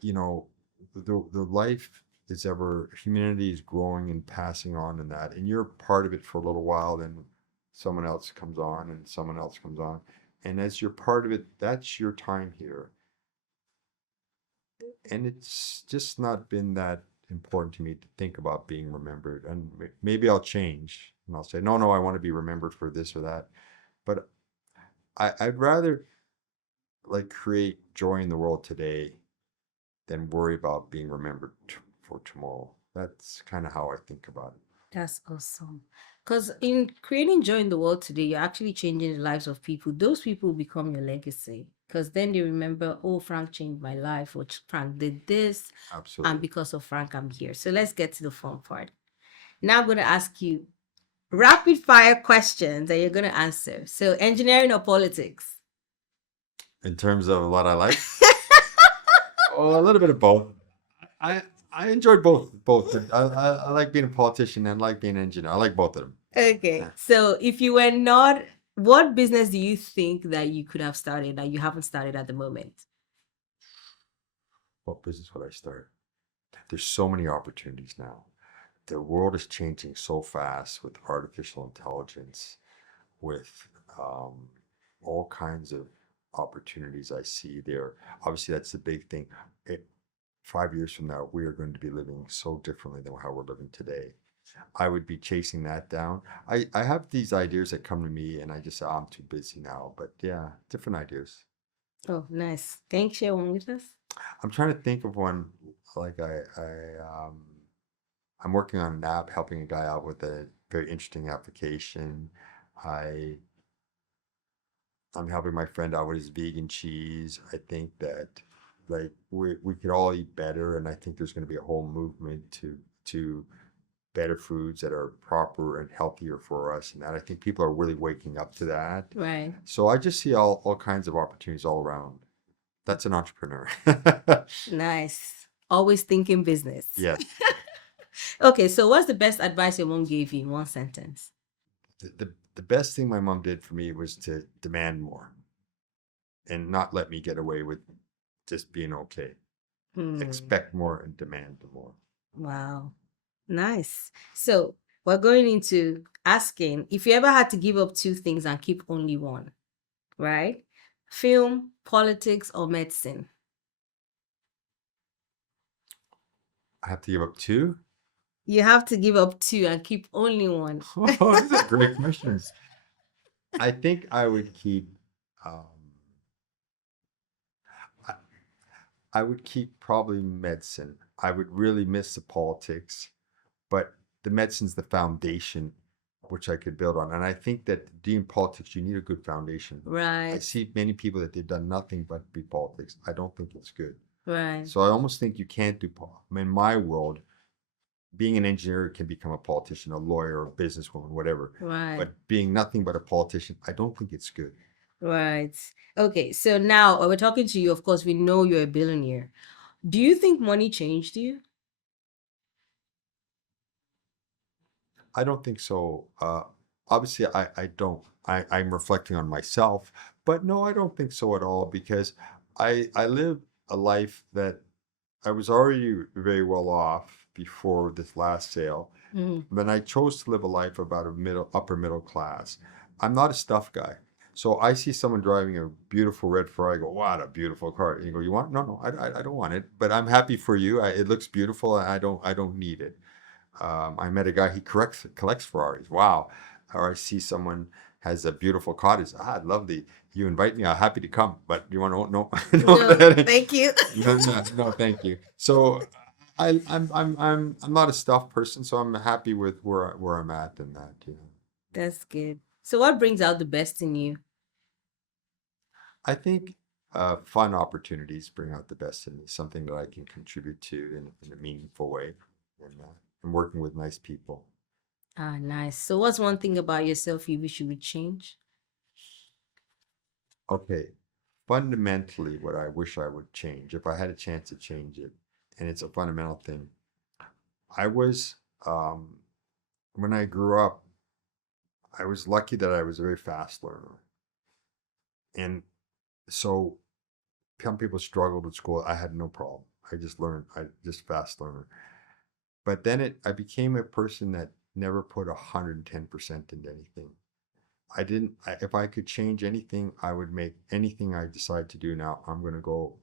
you know, the life is ever, humanity is growing and passing on, and that, and you're part of it for a little while, then someone else comes on and someone else comes on, and as you're part of it, that's your time here. And it's just not been that important to me to think about being remembered. And maybe I'll change and I'll say, no, no, I want to be remembered for this or that. But I'd rather like create joy in the world today than worry about being remembered for tomorrow. That's kind of how I think about it. That's awesome. Because in creating joy in the world today, you're actually changing the lives of people. Those people will become your legacy. Because then they remember, oh, Frank changed my life, or Frank did this. And Absolutely. because of Frank, I'm here. So let's get to the fun part. Now I'm going to ask you rapid fire questions that you're going to answer. So, engineering or politics? In terms of what I like, oh, a little bit of both. I I enjoyed both. I like being a politician and like being an engineer. I like both of them. Okay. Yeah. So, if you were not, what business do you think that you could have started that you haven't started at the moment? What business would I start? There's so many opportunities now. The world is changing so fast with artificial intelligence, with um, all kinds of opportunities I see there. Obviously, that's the big thing. 5 years from now, we are going to be living so differently than how we're living today. I would be chasing that down. I have these ideas that come to me, and I just say, "Oh, I'm too busy now." But yeah, different ideas. Oh, nice. Can you share one with us? I'm trying to think of one. Like I'm working on an app helping a guy out with a very interesting application. I I'm helping my friend out with his vegan cheese. I think that like we could all eat better, and I think there's going to be a whole movement to better foods that are proper and healthier for us, and that I think people are really waking up to that. Right. So I just see all kinds of opportunities all around. That's an entrepreneur. Nice. Always thinking business. Yes. Okay, so what's the best advice your mom gave you in one sentence? The best thing my mom did for me was to demand more and not let me get away with just being okay. Hmm. Expect more and demand more. Wow. Nice. So we're going into asking if you ever had to give up two things and keep only one, right? Film, politics, or medicine? I have to give up two? You have to give up two and keep only one. Oh, these are great questions. I think I would keep um, I, I would keep probably medicine. I would really miss the politics, but the medicine's the foundation which I could build on. And I think that doing politics, you need a good foundation. I Right, see many people that they've done nothing but be politics. I don't think it's good. right, So I almost think you can't do in my world, being an engineer can become a politician, a lawyer, a businesswoman, whatever. right, But being nothing but a politician, I don't think it's good. right. Okay, so now we're talking to you. Of course, we know you're a billionaire. Do you think money changed you? I don't think so. Obviously, I don't. I'm reflecting on myself, but no, I don't think so at all because I live a life that I was already very well off before this last sale. Mm, Then I chose to live a life about a upper middle class. I'm not a stuff guy. So I see someone driving a beautiful red Ferrari. I go, what a beautiful car. And you go, you want? No, no, I don't want it. But I'm happy for you. It looks beautiful. And I don't need it. I met a guy, he collects Ferraris. Wow. Or I see someone has a beautiful cottage. Lovely. You invite me, I'm happy to come. But you want to, no, no, no, thank you. no, thank you. So I'm not a stuff person, so I'm happy with where I'm at and that, you know. That's good. So, what brings out the best in you? I think fun opportunities bring out the best in me, something that I can contribute to in a meaningful way, and working with nice people. Ah, nice. So, what's one thing about yourself you wish you would change? Okay, fundamentally, what I wish I would change, if I had a chance to change it, and it's a fundamental thing, I was, when I grew up, I was lucky that I was a very fast learner. And so some people struggled at school. I had no problem. I just learned, I just fast learner. But then I became a person that never put 110% into anything. If I could change anything, I would make anything I decide to do now, I'm going to go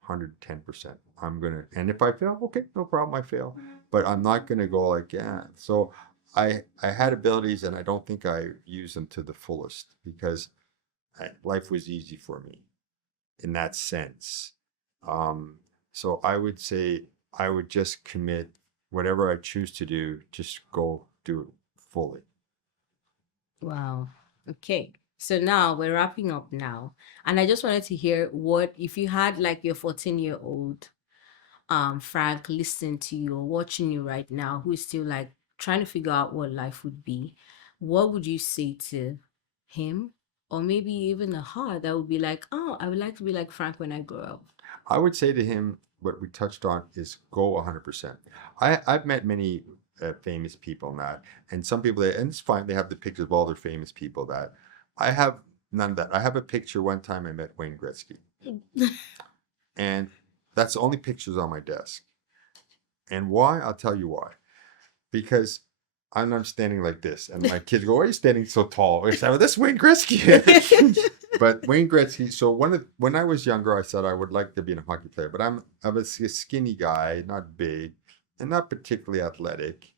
110%. And if I fail, okay, no problem, I fail. But I'm not going to go like, yeah. So I had abilities and I don't think I used them to the fullest because life was easy for me in that sense. Um, so I would say I would just commit whatever I choose to do, just go do it fully. Wow. Okay. So now we're wrapping up now. And I just wanted to hear what if you had like your 14-year-old Frank listening to you or watching you right now, who is still like trying to figure out what life would be, what would you say to him? Or maybe even a heart that would be like, oh, I would like to be like Frank when I grow up. I would say to him, what we touched on is go 100%. I've met many famous people and that, and some people, and it's fine, they have the pictures of all their famous people that. I have none of that. I have a picture one time I met Wayne Gretzky, and that's the only pictures on my desk. And why? I'll tell you why. Because I'm standing like this, and my kids go, "Why are you standing so tall?" I said, "Well, that's Wayne Gretzky." But Wayne Gretzky. So when I was younger, I said I would like to be a hockey player, but I'm a skinny guy, not big, and not particularly athletic.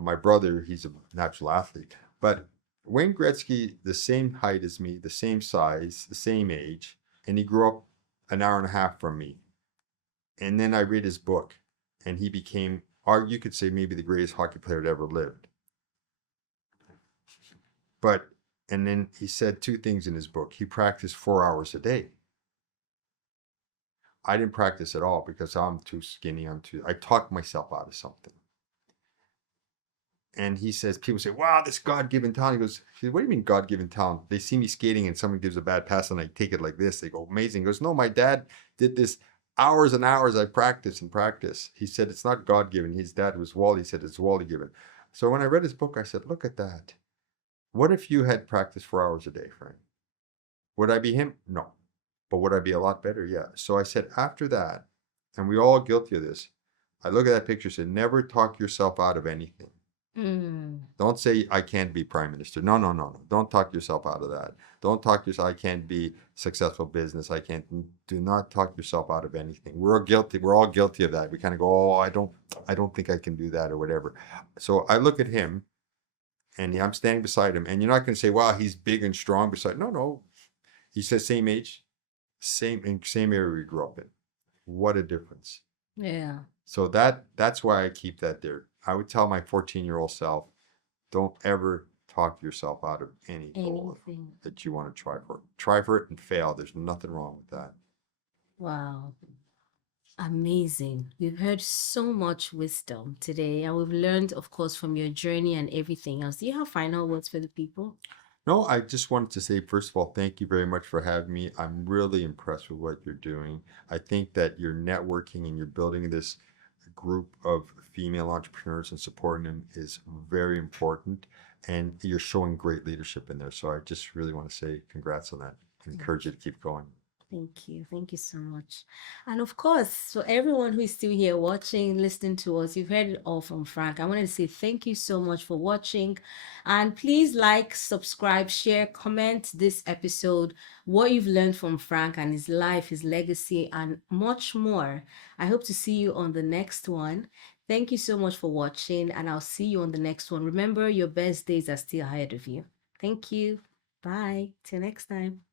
My brother, he's a natural athlete, but Wayne Gretzky, the same height as me, the same size, the same age, and he grew up an hour and a half from me. And then I read his book, and he became, or you could say, maybe the greatest hockey player that ever lived. But, and then he said two things in his book. He practiced 4 hours a day. I didn't practice at all because I'm too skinny. I talked myself out of something. And he says, people say, wow, this God-given talent. He goes, what do you mean God-given talent? They see me skating and someone gives a bad pass and I take it like this. They go, amazing. He goes, no, my dad did this hours and hours. I practice and practice. He said, it's not God-given. His dad was Wally. He said, it's Wally-given. So when I read his book, I said, look at that. What if you had practiced 4 hours a day, Frank? Would I be him? No. But would I be a lot better? Yeah. So I said, after that, and we all guilty of this, I look at that picture and said, never talk yourself out of anything. Mm. Don't say I can't be prime minister. No, no, no, no. Don't talk yourself out of that. Don't talk yourself. I can't be successful business. I can't. Do not talk yourself out of anything. We're guilty. We're all guilty of that. We kind of go, oh, I don't think I can do that or whatever. So I look at him, and I'm standing beside him, and you're not going to say, wow, he's big and strong beside. No, no. He says same age, same area we grew up in. What a difference. Yeah. So that's why I keep that there. I would tell my 14-year-old self, don't ever talk yourself out of any goal Anything. that you want to try for. Try for it and fail. There's nothing wrong with that. Wow. Amazing. We've heard so much wisdom today, and we've learned, of course, from your journey and everything else. Do you have final words for the people? No, I just wanted to say, first of all, thank you very much for having me. I'm really impressed with what you're doing. I think that you're networking and you're building this group of female entrepreneurs and supporting them is very important. And you're showing great leadership in there. So I just really want to say congrats on that and encourage you to keep going. Thank you. Thank you so much. And of course, so everyone who is still here watching, listening to us, you've heard it all from Frank. I wanted to say thank you so much for watching. And please like, subscribe, share, comment this episode, what you've learned from Frank and his life, his legacy, and much more. I hope to see you on the next one. Thank you so much for watching, and I'll see you on the next one. Remember, your best days are still ahead of you. Thank you. Bye. Till next time.